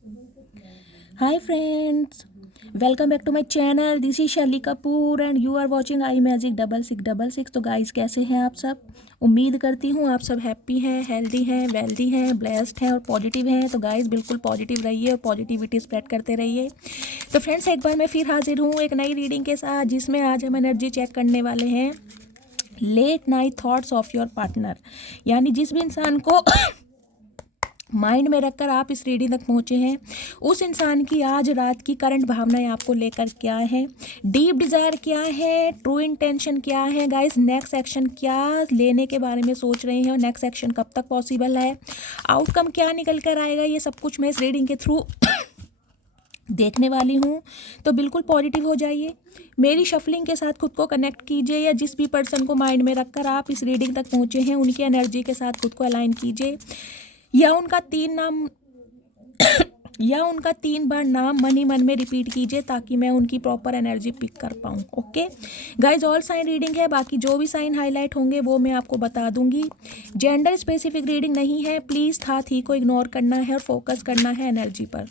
Hi friends, welcome back to my channel. This is Shaily Kapoor and you are watching I magic 6666। तो guys कैसे हैं आप सब? उम्मीद करती हूँ आप सब हैप्पी हैं, हेल्दी हैं, वेल्दी हैं, ब्लेस्ड हैं और पॉजिटिव हैं। तो गाइस बिल्कुल पॉजिटिव रहिए और पॉजिटिविटी स्प्रेड करते रहिए। तो फ्रेंड्स एक बार मैं फिर हाजिर हूँ एक नई रीडिंग के साथ, जिसमें आज हम एनर्जी चेक करने वाले हैं late night thoughts of your partner. यानी जिस भी इंसान को माइंड में रखकर आप इस रीडिंग तक पहुंचे हैं, उस इंसान की आज रात की करंट भावनाएं आपको लेकर क्या है, डीप डिज़ायर क्या है, ट्रू इंटेंशन क्या है, गाइस नेक्स्ट एक्शन क्या लेने के बारे में सोच रहे हैं और नेक्स्ट एक्शन कब तक पॉसिबल है, आउटकम क्या निकल कर आएगा, ये सब कुछ मैं इस रीडिंग के थ्रू देखने वाली हूँ। तो बिल्कुल पॉजिटिव हो जाइए, मेरी शफलिंग के साथ खुद को कनेक्ट कीजिए, या जिस भी पर्सन को माइंड में रखकर आप इस रीडिंग तक पहुँचे हैं उनकी एनर्जी के साथ खुद को अलाइन कीजिए, या उनका 3 नाम या उनका 3 बार नाम मन ही मन में रिपीट कीजिए, ताकि मैं उनकी प्रॉपर एनर्जी पिक कर पाऊँ। Okay guys, all sign reading है, बाकी जो भी साइन हाईलाइट होंगे वो मैं आपको बता दूंगी। जेंडर स्पेसिफिक रीडिंग नहीं है, प्लीज़ था थी को इग्नोर करना है और फोकस करना है एनर्जी पर।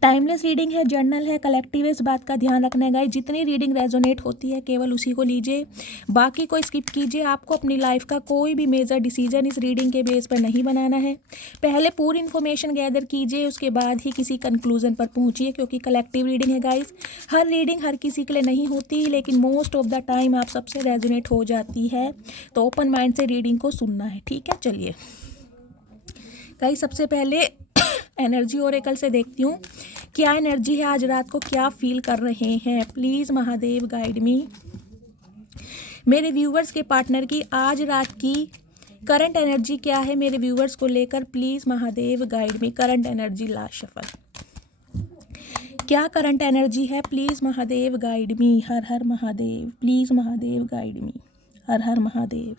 टाइमलेस रीडिंग है, जर्नल है, कलेक्टिव है, इस बात का ध्यान रखना है गाइस। जितनी रीडिंग रेजोनेट होती है केवल उसी को लीजिए, बाकी को स्किप कीजिए। आपको अपनी लाइफ का कोई भी मेजर डिसीजन इस रीडिंग के बेस पर नहीं बनाना है। पहले पूरी इन्फॉर्मेशन गैदर कीजिए, उसके बाद ही किसी कंक्लूजन पर पहुंचिए, क्योंकि कलेक्टिव रीडिंग है गाइस। हर रीडिंग हर किसी के लिए नहीं होती, लेकिन मोस्ट ऑफ द टाइम आप सबसे रेजोनेट हो जाती है। तो ओपन माइंड से रीडिंग को सुनना है, ठीक है। चलिए गाइस, सबसे पहले एनर्जी ओरेकल से देखती हूँ क्या एनर्जी है आज रात को, क्या फील कर रहे हैं। प्लीज़ महादेव गाइड मी। मेरे व्यूवर्स के पार्टनर की आज रात की करंट एनर्जी क्या है मेरे व्यूवर्स को लेकर, please Mahadev guide me. Current energy last shuffle, क्या करंट एनर्जी है, please Mahadev guide me. Her Har Mahadev, please Mahadev guide me. Her Har Mahadev.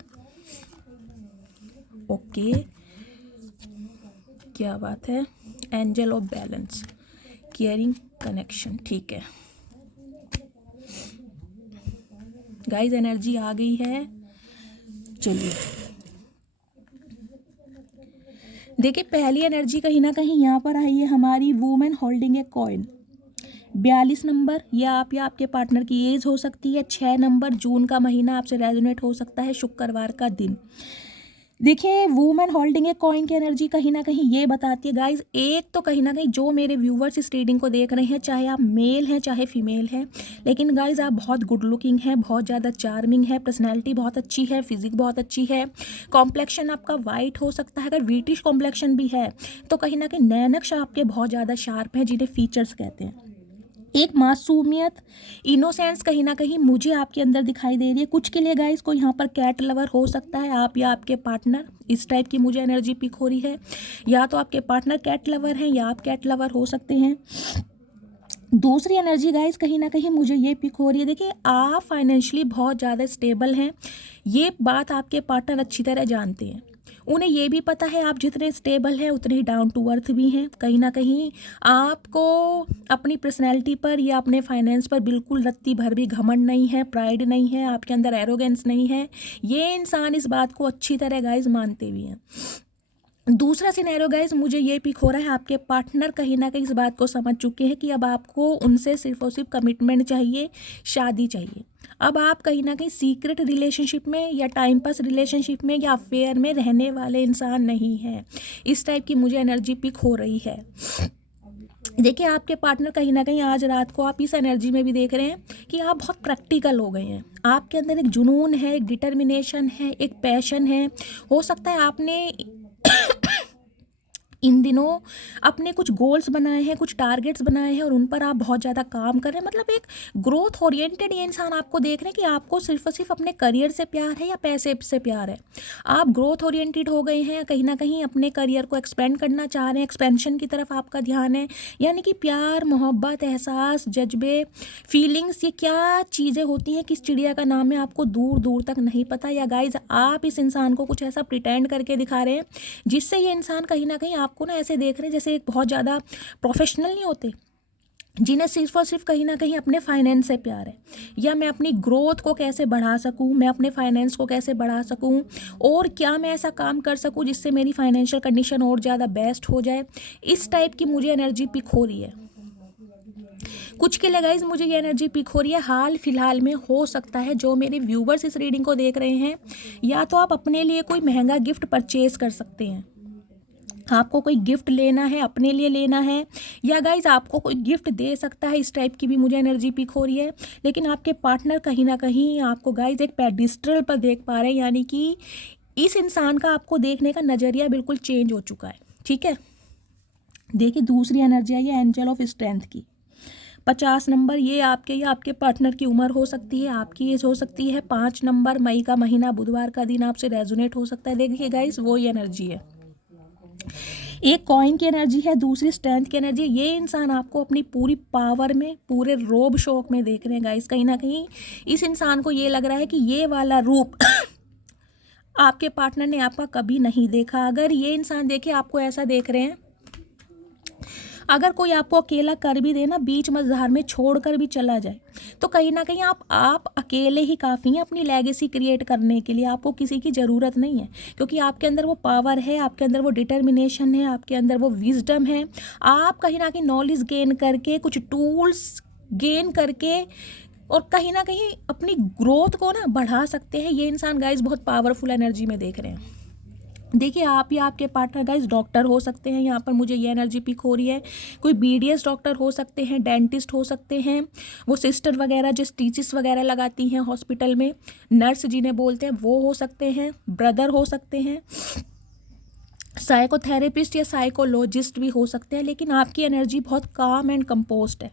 Okay, क्या बात है। Angel of balance, caring connection, ठीक है गाइस, एनर्जी आ गई है। चलिए देखिए, पहली एनर्जी कहीं ना कहीं यहाँ पर आई है हमारी women holding a coin. 42 number, या आप या आपके पार्टनर की एज हो सकती है। 6 नंबर, जून का महीना आपसे रेजोनेट हो सकता है, शुक्रवार का दिन। देखिए, वुमेन होल्डिंग ए कॉइन की एनर्जी कहीं ना कहीं ये बताती है गाइज, एक तो कहीं ना कहीं जो मेरे व्यूवर्स इस रीडिंग को देख रहे हैं, चाहे आप मेल हैं चाहे फीमेल हैं, लेकिन गाइज आप बहुत गुड लुकिंग हैं, बहुत ज़्यादा चार्मिंग है, पर्सनैलिटी बहुत अच्छी है, फिजिक बहुत अच्छी है, कॉम्प्लेक्शन आपका वाइट हो सकता है। अगर ब्रिटिश कॉम्प्लेक्शन भी है तो कहीं ना कहीं नैनक्श आपके बहुत ज़्यादा शार्प हैं, जिन्हें फीचर्स कहते हैं। एक मासूमियत, इनोसेंस कहीं ना कहीं मुझे आपके अंदर दिखाई दे रही है। कुछ के लिए गाइस को यहाँ पर कैट लवर हो सकता है, आप या आपके पार्टनर, इस टाइप की मुझे एनर्जी पिक हो रही है। या तो आपके पार्टनर कैट लवर हैं या आप कैट लवर हो सकते हैं। दूसरी एनर्जी गाइस कहीं ना कहीं मुझे ये पिक हो रही है, देखिए आप फाइनेंशियली बहुत ज़्यादा स्टेबल हैं, ये बात आपके पार्टनर अच्छी तरह जानते हैं। उन्हें ये भी पता है आप जितने स्टेबल हैं उतने ही डाउन टू अर्थ भी हैं। कहीं ना कहीं आपको अपनी पर्सनैलिटी पर या अपने फाइनेंस पर बिल्कुल रत्ती भर भी घमंड नहीं है, प्राइड नहीं है, आपके अंदर एरोगेंस नहीं है। ये इंसान इस बात को अच्छी तरह गाइज मानते भी हैं। दूसरा सिनेरियो गाइज मुझे ये पिक हो रहा है, आपके पार्टनर कहीं ना कहीं इस बात को समझ चुके हैं कि अब आपको उनसे सिर्फ और सिर्फ कमिटमेंट चाहिए, शादी चाहिए। अब आप कहीं ना कहीं सीक्रेट रिलेशनशिप में या टाइम पास रिलेशनशिप में या अफेयर में रहने वाले इंसान नहीं हैं। इस टाइप की मुझे एनर्जी पिक हो रही है। देखिए, आपके पार्टनर कहीं ना कहीं आज रात को आप इस एनर्जी में भी देख रहे हैं कि आप बहुत प्रैक्टिकल हो गए हैं। आपके अंदर एक जुनून है, एक डिटर्मिनेशन है, एक पैशन है। हो सकता है आपने इन दिनों अपने कुछ गोल्स बनाए हैं, कुछ टारगेट्स बनाए हैं और उन पर आप बहुत ज़्यादा काम कर रहे हैं। मतलब एक ग्रोथ ओरिएंटेड ये इंसान आपको देख रहे हैं कि आपको सिर्फ और सिर्फ अपने करियर से प्यार है या पैसे से प्यार है। आप ग्रोथ ओरिएंटेड हो गए हैं, कहीं ना कहीं अपने करियर को एक्सपेंड करना चाह रहे हैं, एक्सपेंशन की तरफ आपका ध्यान है। यानी कि प्यार, मोहब्बत, एहसास, जज्बे, फीलिंग्स, ये क्या चीज़ें होती हैं, किस चिड़िया का नाम है आपको दूर दूर तक नहीं पता। या गाइज आप इस इंसान को कुछ ऐसा प्रिटेंड करके दिखा रहे हैं जिससे ये इंसान कहीं ना कहीं आपको ना ऐसे देख रहे हैं जैसे एक बहुत ज़्यादा प्रोफेशनल नहीं होते, जिन्हें सिर्फ और सिर्फ कहीं ना कहीं अपने फाइनेंस से प्यार है, या मैं अपनी ग्रोथ को कैसे बढ़ा सकूं, मैं अपने फाइनेंस को कैसे बढ़ा सकूं, और क्या मैं ऐसा काम कर सकूं जिससे मेरी फाइनेंशियल कंडीशन और ज़्यादा बेस्ट हो जाए। इस टाइप की मुझे एनर्जी पिक हो रही है। कुछ के लिए गाइज मुझे ये एनर्जी पिक हो रही है हाल फिलहाल में। हो सकता है जो मेरे व्यूवर्स इस रीडिंग को देख रहे हैं, या तो आप अपने लिए कोई महंगा गिफ्ट परचेज कर सकते हैं, आपको कोई गिफ्ट लेना है, अपने लिए लेना है, या गाइज आपको कोई गिफ्ट दे सकता है। इस टाइप की भी मुझे एनर्जी पिक हो रही है। लेकिन आपके पार्टनर कहीं ना कहीं आपको गाइज एक पेडिस्ट्रल पर देख पा रहे हैं, यानी कि इस इंसान का आपको देखने का नज़रिया बिल्कुल चेंज हो चुका है। ठीक है, देखिए दूसरी एनर्जी आई है एंजल ऑफ स्ट्रेंथ की। 50 नंबर, ये आपके या आपके पार्टनर की उम्र हो सकती है, आपकी एज हो सकती है। 5 नंबर, मई का महीना, बुधवार का दिन आपसे रेजोनेट हो सकता है। देखिए गाइस, वो ही एनर्जी है। एक कॉइन की एनर्जी है, दूसरी स्ट्रेंथ की एनर्जी। ये इंसान आपको अपनी पूरी पावर में, पूरे रोब शौक में देख रहे हैं गाइस। कहीं ना कहीं इस इंसान को ये लग रहा है कि ये वाला रूप आपके पार्टनर ने आपका कभी नहीं देखा। अगर ये इंसान देखे आपको ऐसा देख रहे हैं, अगर कोई आपको अकेला कर भी देना, बीच मझधार में छोड़कर भी चला जाए, तो कहीं ना कहीं आप अकेले ही काफ़ी हैं अपनी लेगेसी क्रिएट करने के लिए। आपको किसी की ज़रूरत नहीं है, क्योंकि आपके अंदर वो पावर है, आपके अंदर वो डिटर्मिनेशन है, आपके अंदर वो विजडम है। आप कहीं ना कहीं नॉलेज गेन करके, कुछ टूल्स गेन करके, और कहीं ना कहीं अपनी ग्रोथ को ना बढ़ा सकते हैं। ये इंसान गाइज बहुत पावरफुल एनर्जी में देख रहे हैं। देखिए, आप या आपके पार्टनर गाइस डॉक्टर हो सकते हैं, यहाँ पर मुझे ये एनर्जी पिक हो रही है। कोई बीडीएस डॉक्टर हो सकते हैं, डेंटिस्ट हो सकते हैं, वो सिस्टर वगैरह जो स्टिचेस वगैरह लगाती हैं हॉस्पिटल में, नर्स जिन्हें बोलते हैं, वो हो सकते हैं, ब्रदर हो सकते हैं, साइकोथेरेपिस्ट या साइकोलॉजिस्ट भी हो सकते हैं। लेकिन आपकी एनर्जी बहुत काम एंड कंपोस्ट है,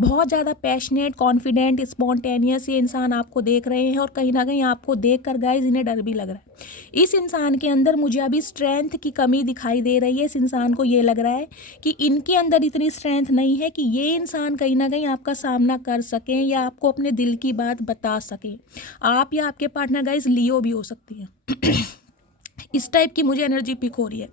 बहुत ज़्यादा पैशनेट, कॉन्फिडेंट, स्पॉन्टेनियस ये इंसान आपको देख रहे हैं। और कहीं ना कहीं आपको देख कर गाइज इन्हें डर भी लग रहा है। इस इंसान के अंदर मुझे अभी स्ट्रेंथ की कमी दिखाई दे रही है। इस इंसान को ये लग रहा है कि इनके अंदर इतनी स्ट्रेंथ नहीं है कि ये इंसान कहीं ना कहीं आपका सामना कर सकें या आपको अपने दिल की बात बता सकें। आप या आपके पार्टनर गाइज लियो भी हो सकती है। इस टाइप की मुझे एनर्जी पिक हो रही है।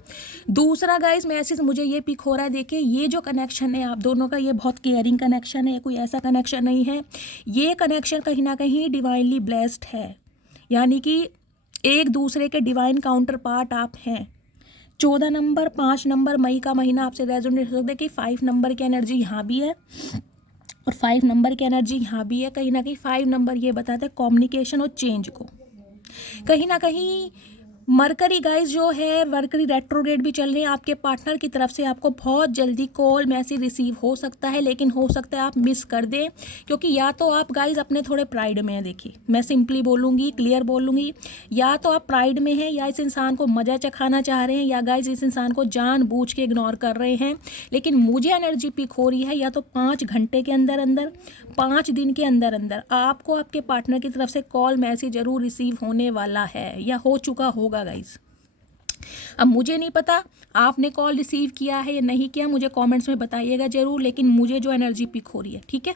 दूसरा गाइस मैसेज मुझे ये पिक हो रहा है, देखिए ये जो कनेक्शन है आप दोनों का, ये बहुत केयरिंग कनेक्शन है, कोई ऐसा कनेक्शन नहीं है। ये कनेक्शन कहीं ना कहीं डिवाइनली ब्लेस्ड है, यानी कि एक दूसरे के डिवाइन काउंटर पार्ट आप हैं। 14 नंबर, 5 नंबर, मई का महीना आपसे रेजोनेट हो सकता है कि 5 नंबर की एनर्जी यहाँ भी है और 5 नंबर की एनर्जी यहाँ भी है। कहीं ना कहीं 5 नंबर ये बताता है कम्युनिकेशन और चेंज को। कहीं ना कहीं मरकरी गाइस जो है, मरकरी रेट्रोग्रेड भी चल रही है आपके पार्टनर की तरफ से। आपको बहुत जल्दी कॉल मैसेज रिसीव हो सकता है, लेकिन हो सकता है आप मिस कर दें, क्योंकि या तो आप गाइस अपने थोड़े प्राइड में हैं। देखिए, मैं सिंपली बोलूँगी, क्लियर बोलूँगी, या तो आप प्राइड में हैं, या इस इंसान को मज़ा चखाना चाह रहे हैं, या गाइस इस इंसान को जानबूझ के इग्नोर कर रहे हैं। लेकिन मुझे एनर्जी पिक हो रही है, या तो 5 घंटे के अंदर अंदर, 5 दिन के अंदर अंदर आपको आपके पार्टनर की तरफ से कॉल मैसेज जरूर रिसीव होने वाला है, या हो चुका होगा गाइस। अब मुझे नहीं पता आपने कॉल रिसीव किया है या नहीं किया, मुझे कमेंट्स में बताइएगा जरूर। लेकिन मुझे जो एनर्जी पिक हो रही है, ठीक है।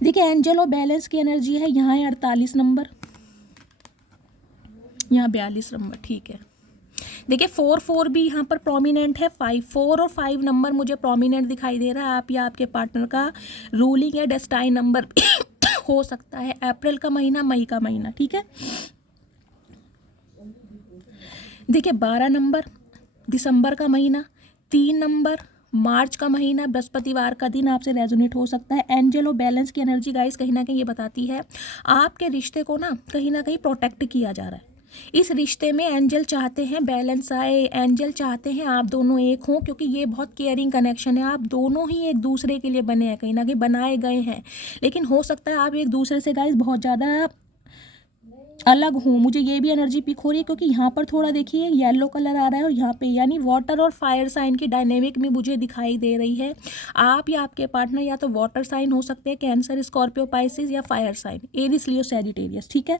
देखिए, एंजल और बैलेंस की एनर्जी है, यहाँ है 48 नंबर, यहाँ 42 नंबर, ठीक है। देखिए 4 भी यहाँ पर प्रोमिनेंट है, 4 और 5 नंबर मुझे प्रोमिनेंट दिखाई दे रहा है। आप या आपके पार्टनर का रूलिंग या डेस्टाइन नंबर हो सकता है। अप्रैल का महीना, मई का महीना, ठीक है। देखिए 12 नंबर, दिसंबर का महीना, 3 नंबर, मार्च का महीना, बृहस्पतिवार का दिन आपसे रेजोनेट हो सकता है। एंजल और बैलेंस की एनर्जी गाइस कहीं ना कहीं ये बताती है आपके रिश्ते को ना कहीं प्रोटेक्ट किया जा रहा है। इस रिश्ते में एंजल चाहते हैं बैलेंस आए, एंजल चाहते हैं आप दोनों एक हों, क्योंकि ये बहुत केयरिंग कनेक्शन है। आप दोनों ही एक दूसरे के लिए बने हैं, कहीं ना कहीं बनाए गए हैं। लेकिन हो सकता है आप एक दूसरे से गाइस बहुत ज़्यादा अलग हूँ, मुझे ये भी एनर्जी पिक हो रही है, क्योंकि यहाँ पर थोड़ा देखिए येलो कलर आ रहा है और यहाँ पे, यानी वाटर और फायर साइन की डायनेमिक में मुझे दिखाई दे रही है। आप या आपके पार्टनर या तो वाटर साइन हो सकते हैं, कैंसर, स्कॉर्पियो, पाइसिस, या फायर साइन, एरिस, लियो, सैजिटेरियस, ठीक है।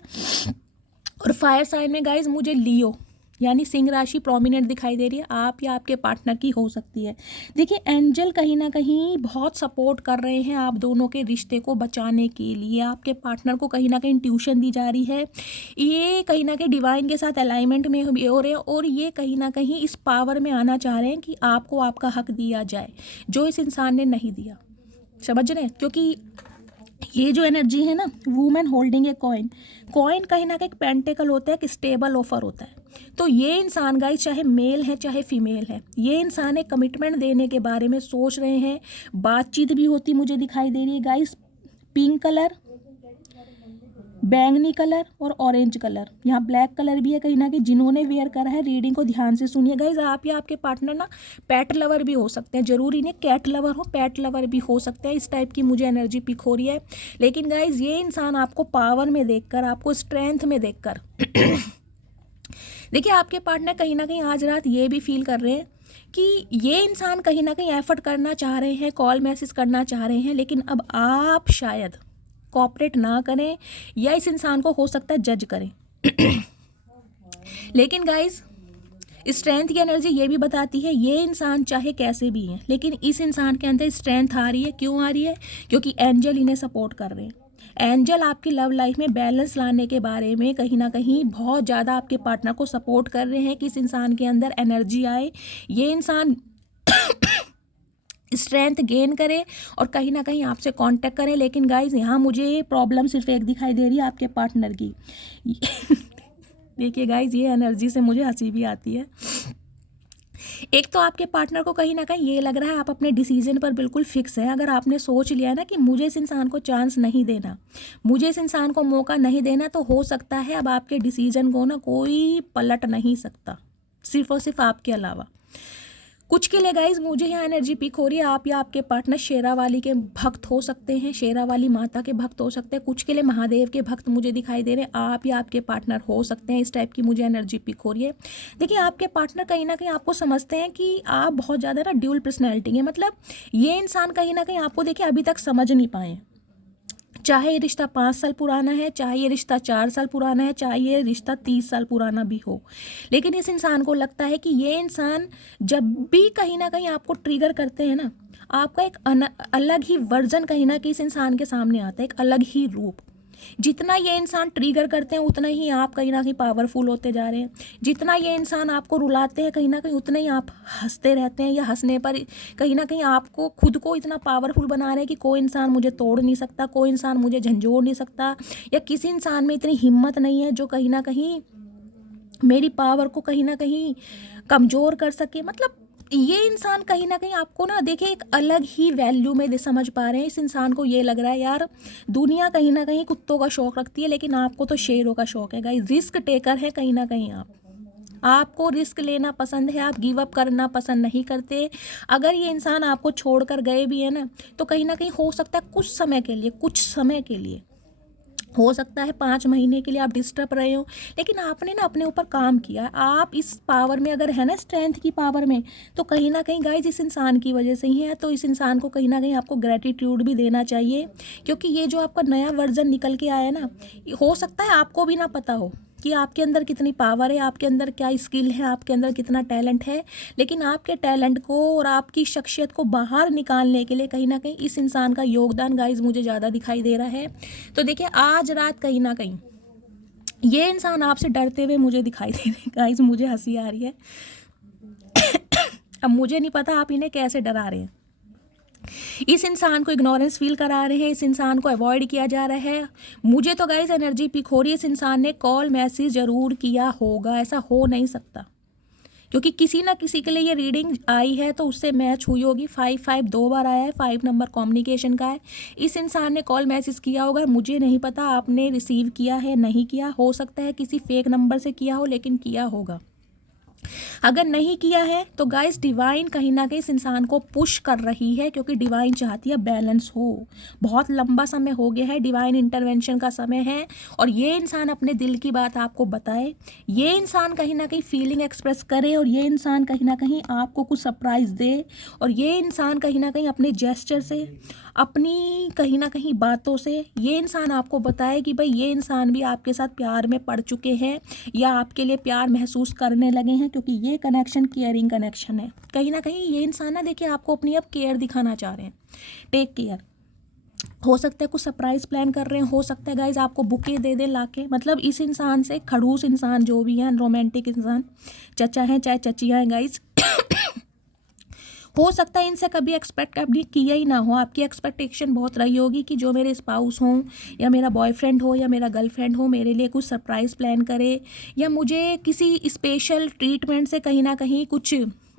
और फायर साइन में गाइज मुझे लियो, यानी सिंह राशि प्रोमिनेंट दिखाई दे रही है, आप या आपके पार्टनर की हो सकती है। देखिए एंजल कहीं ना कहीं बहुत सपोर्ट कर रहे हैं आप दोनों के रिश्ते को बचाने के लिए। आपके पार्टनर को कहीं ना कहीं ट्यूशन दी जा रही है, ये कहीं ना कहीं डिवाइन के साथ अलाइनमेंट में हो रहे हैं और ये कहीं ना कहीं इस पावर में आना चाह रहे हैं कि आपको आपका हक दिया जाए जो इस इंसान ने नहीं दिया। समझ रहे हैं? क्योंकि ये जो एनर्जी है ना, women holding a coin, coin कहीं ना कहीं पेंटेकल होता है, एक स्टेबल ऑफर होता है। तो ये इंसान गाइस चाहे मेल है चाहे फीमेल है, ये इंसान एक कमिटमेंट देने के बारे में सोच रहे हैं। बातचीत भी होती मुझे दिखाई दे रही है गाइस। पिंक कलर, बैंगनी कलर और ऑरेंज कलर, यहाँ ब्लैक कलर भी है कहीं ना कहीं जिन्होंने वेयर करा है। रीडिंग को ध्यान से सुनिए गाइज। आप या आपके पार्टनर ना पेट लवर भी हो सकते हैं, जरूरी नहीं कैट लवर हो, पेट लवर भी हो सकते हैं। इस टाइप की मुझे एनर्जी पिक हो रही है। लेकिन गाइज ये इंसान आपको पावर में देखकर, आपको स्ट्रेंथ में देखकर देखिए आपके पार्टनर कहीं ना कहीं आज रात ये भी फील कर रहे हैं कि ये इंसान कहीं ना कहीं एफर्ट करना चाह रहे हैं, कॉल मैसेज करना चाह रहे हैं, लेकिन अब आप शायद कोऑपरेट ना करें या इस इंसान को हो सकता है जज करें। लेकिन गाइज स्ट्रेंथ की एनर्जी ये भी बताती है ये इंसान चाहे कैसे भी है, लेकिन इस इंसान के अंदर स्ट्रेंथ आ रही है। क्यों आ रही है? क्योंकि एंजल इन्हें सपोर्ट कर रहे हैं। एंजल आपकी लव लाइफ में बैलेंस लाने के बारे में कहीं ना कहीं बहुत ज़्यादा आपके पार्टनर को सपोर्ट कर रहे हैं कि इस इंसान के अंदर एनर्जी आए, ये इंसान स्ट्रेंथ गेन करे और कहीं ना कहीं आपसे कांटेक्ट करें। लेकिन गाइज यहाँ मुझे प्रॉब्लम सिर्फ एक दिखाई दे रही है आपके पार्टनर की। देखिए गाइज ये एनर्जी से मुझे हंसी भी आती है। एक तो आपके पार्टनर को कहीं ना कहीं ये लग रहा है आप अपने डिसीजन पर बिल्कुल फिक्स है। अगर आपने सोच लिया ना कि मुझे इस इंसान को चांस नहीं देना, मुझे इस इंसान को मौका नहीं देना, तो हो सकता है अब आपके डिसीजन को ना कोई पलट नहीं सकता, सिर्फ और सिर्फ आपके अलावा। कुछ के लिए गाइज मुझे यहाँ एनर्जी पिक हो रही है आप या आपके पार्टनर शेरावाली के भक्त हो सकते हैं, शेरावाली माता के भक्त हो सकते हैं। कुछ के लिए महादेव के भक्त मुझे दिखाई दे रहे हैं, आप या आपके पार्टनर हो सकते हैं। इस टाइप की मुझे एनर्जी पिक हो रही है। देखिए आपके पार्टनर कहीं ना कहीं आपको समझते हैं कि आप बहुत ज़्यादा ना ड्यूल पर्सनैलिटी है। मतलब ये इंसान कहीं ना कहीं आपको देखिए अभी तक समझ नहीं पाए, चाहे ये रिश्ता 5 साल पुराना है, चाहे ये रिश्ता 4 साल पुराना है, चाहे ये रिश्ता 30 साल पुराना भी हो, लेकिन इस इंसान को लगता है कि ये इंसान जब भी कहीं ना कहीं आपको ट्रिगर करते हैं ना, आपका एक अलग ही वर्जन कहीं ना कहीं इस इंसान के सामने आता है, एक अलग ही रूप। जितना ये इंसान ट्रिगर करते हैं उतना ही आप कहीं ना कहीं पावरफुल होते जा रहे हैं। जितना ये इंसान आपको रुलाते हैं कहीं ना कहीं उतना ही आप हंसते रहते हैं, या हंसने पर कहीं ना कहीं आपको खुद को इतना पावरफुल बना रहे हैं कि कोई इंसान मुझे तोड़ नहीं सकता, कोई इंसान मुझे झंझोड़ नहीं सकता, या किसी इंसान में इतनी हिम्मत नहीं है जो कहीं ना कहीं मेरी पावर को कहीं ना कहीं कमज़ोर कर सके। मतलब ये इंसान कहीं ना कहीं आपको ना देखिए एक अलग ही वैल्यू में समझ पा रहे हैं। इस इंसान को ये लग रहा है यार दुनिया कहीं ना कहीं कुत्तों का शौक रखती है, लेकिन आपको तो शेरों का शौक है। गाइस रिस्क टेकर है कहीं ना कहीं आपको रिस्क लेना पसंद है, आप गिव अप करना पसंद नहीं करते। अगर ये इंसान आपको छोड़कर गए भी है ना, तो कहीं ना कहीं हो सकता है कुछ समय के लिए हो सकता है 5 महीने के लिए आप डिस्टर्ब रहे हो, लेकिन आपने ना अपने ऊपर काम किया। आप इस पावर में अगर है ना, स्ट्रेंथ की पावर में, तो कहीं ना कहीं गाइस इस इंसान की वजह से ही है। तो इस इंसान को कहीं ना कहीं आपको ग्रेटिट्यूड भी देना चाहिए, क्योंकि ये जो आपका नया वर्जन निकल के आया ना, हो सकता है आपको भी ना पता हो कि आपके अंदर कितनी पावर है, आपके अंदर क्या स्किल है, आपके अंदर कितना टैलेंट है, लेकिन आपके टैलेंट को और आपकी शख्सियत को बाहर निकालने के लिए कहीं ना कहीं इस इंसान का योगदान गाइज मुझे ज़्यादा दिखाई दे रहा है। तो देखिए आज रात कहीं ना कहीं ये इंसान आपसे डरते हुए मुझे दिखाई दे रहे हैं। गाइज मुझे हंसी आ रही है। अब मुझे नहीं पता आप इन्हें कैसे डरा रहे हैं। इस इंसान को इग्नोरेंस फील करा रहे हैं, इस इंसान को अवॉइड किया जा रहा है। मुझे तो गाइस एनर्जी पिक हो रही है इस इंसान ने कॉल मैसेज ज़रूर किया होगा, ऐसा हो नहीं सकता, क्योंकि किसी ना किसी के लिए ये रीडिंग आई है तो उससे मैच हुई होगी। 5 2 बार आया है, 5 नंबर कम्युनिकेशन का है। इस इंसान ने कॉल मैसेज किया होगा, मुझे नहीं पता आपने रिसीव किया है नहीं किया, हो सकता है किसी फेक नंबर से किया हो, लेकिन किया होगा। अगर नहीं किया है तो गाइस डिवाइन कहीं ना कहीं इस इंसान को पुश कर रही है, क्योंकि डिवाइन चाहती है बैलेंस हो। बहुत लंबा समय हो गया है, डिवाइन इंटरवेंशन का समय है, और ये इंसान अपने दिल की बात आपको बताए, ये इंसान कहीं ना कहीं फीलिंग एक्सप्रेस करे, और ये इंसान कहीं ना कहीं आपको कुछ सरप्राइज दे, और ये इंसान कहीं ना कहीं अपने जेस्चर से, अपनी कहीं ना कहीं बातों से ये इंसान आपको बताए कि भाई ये इंसान भी आपके साथ प्यार में पड़ चुके हैं या आपके लिए प्यार महसूस करने लगे हैं, क्योंकि ये कनेक्शन केयरिंग कनेक्शन है। कहीं ना कहीं ये इंसान ना देखिए आपको अपनी अब केयर दिखाना चाह रहे हैं, टेक केयर। हो सकता है कुछ सरप्राइज प्लान कर रहे हैं, हो सकता है गाइज आपको बुके दे दे लाके, मतलब इस इंसान से खड़ूस इंसान जो भी है, रोमांटिक इंसान, चचा हैं चाहे चचिया हैं गाइज, हो सकता है इनसे कभी एक्सपेक्ट कभी किया ही ना हो। आपकी एक्सपेक्टेशन बहुत रही होगी कि जो मेरे स्पाउस हों या मेरा बॉयफ्रेंड हो या मेरा गर्लफ्रेंड हो मेरे लिए कुछ सरप्राइज़ प्लान करे, या मुझे किसी स्पेशल ट्रीटमेंट से कहीं ना कहीं कुछ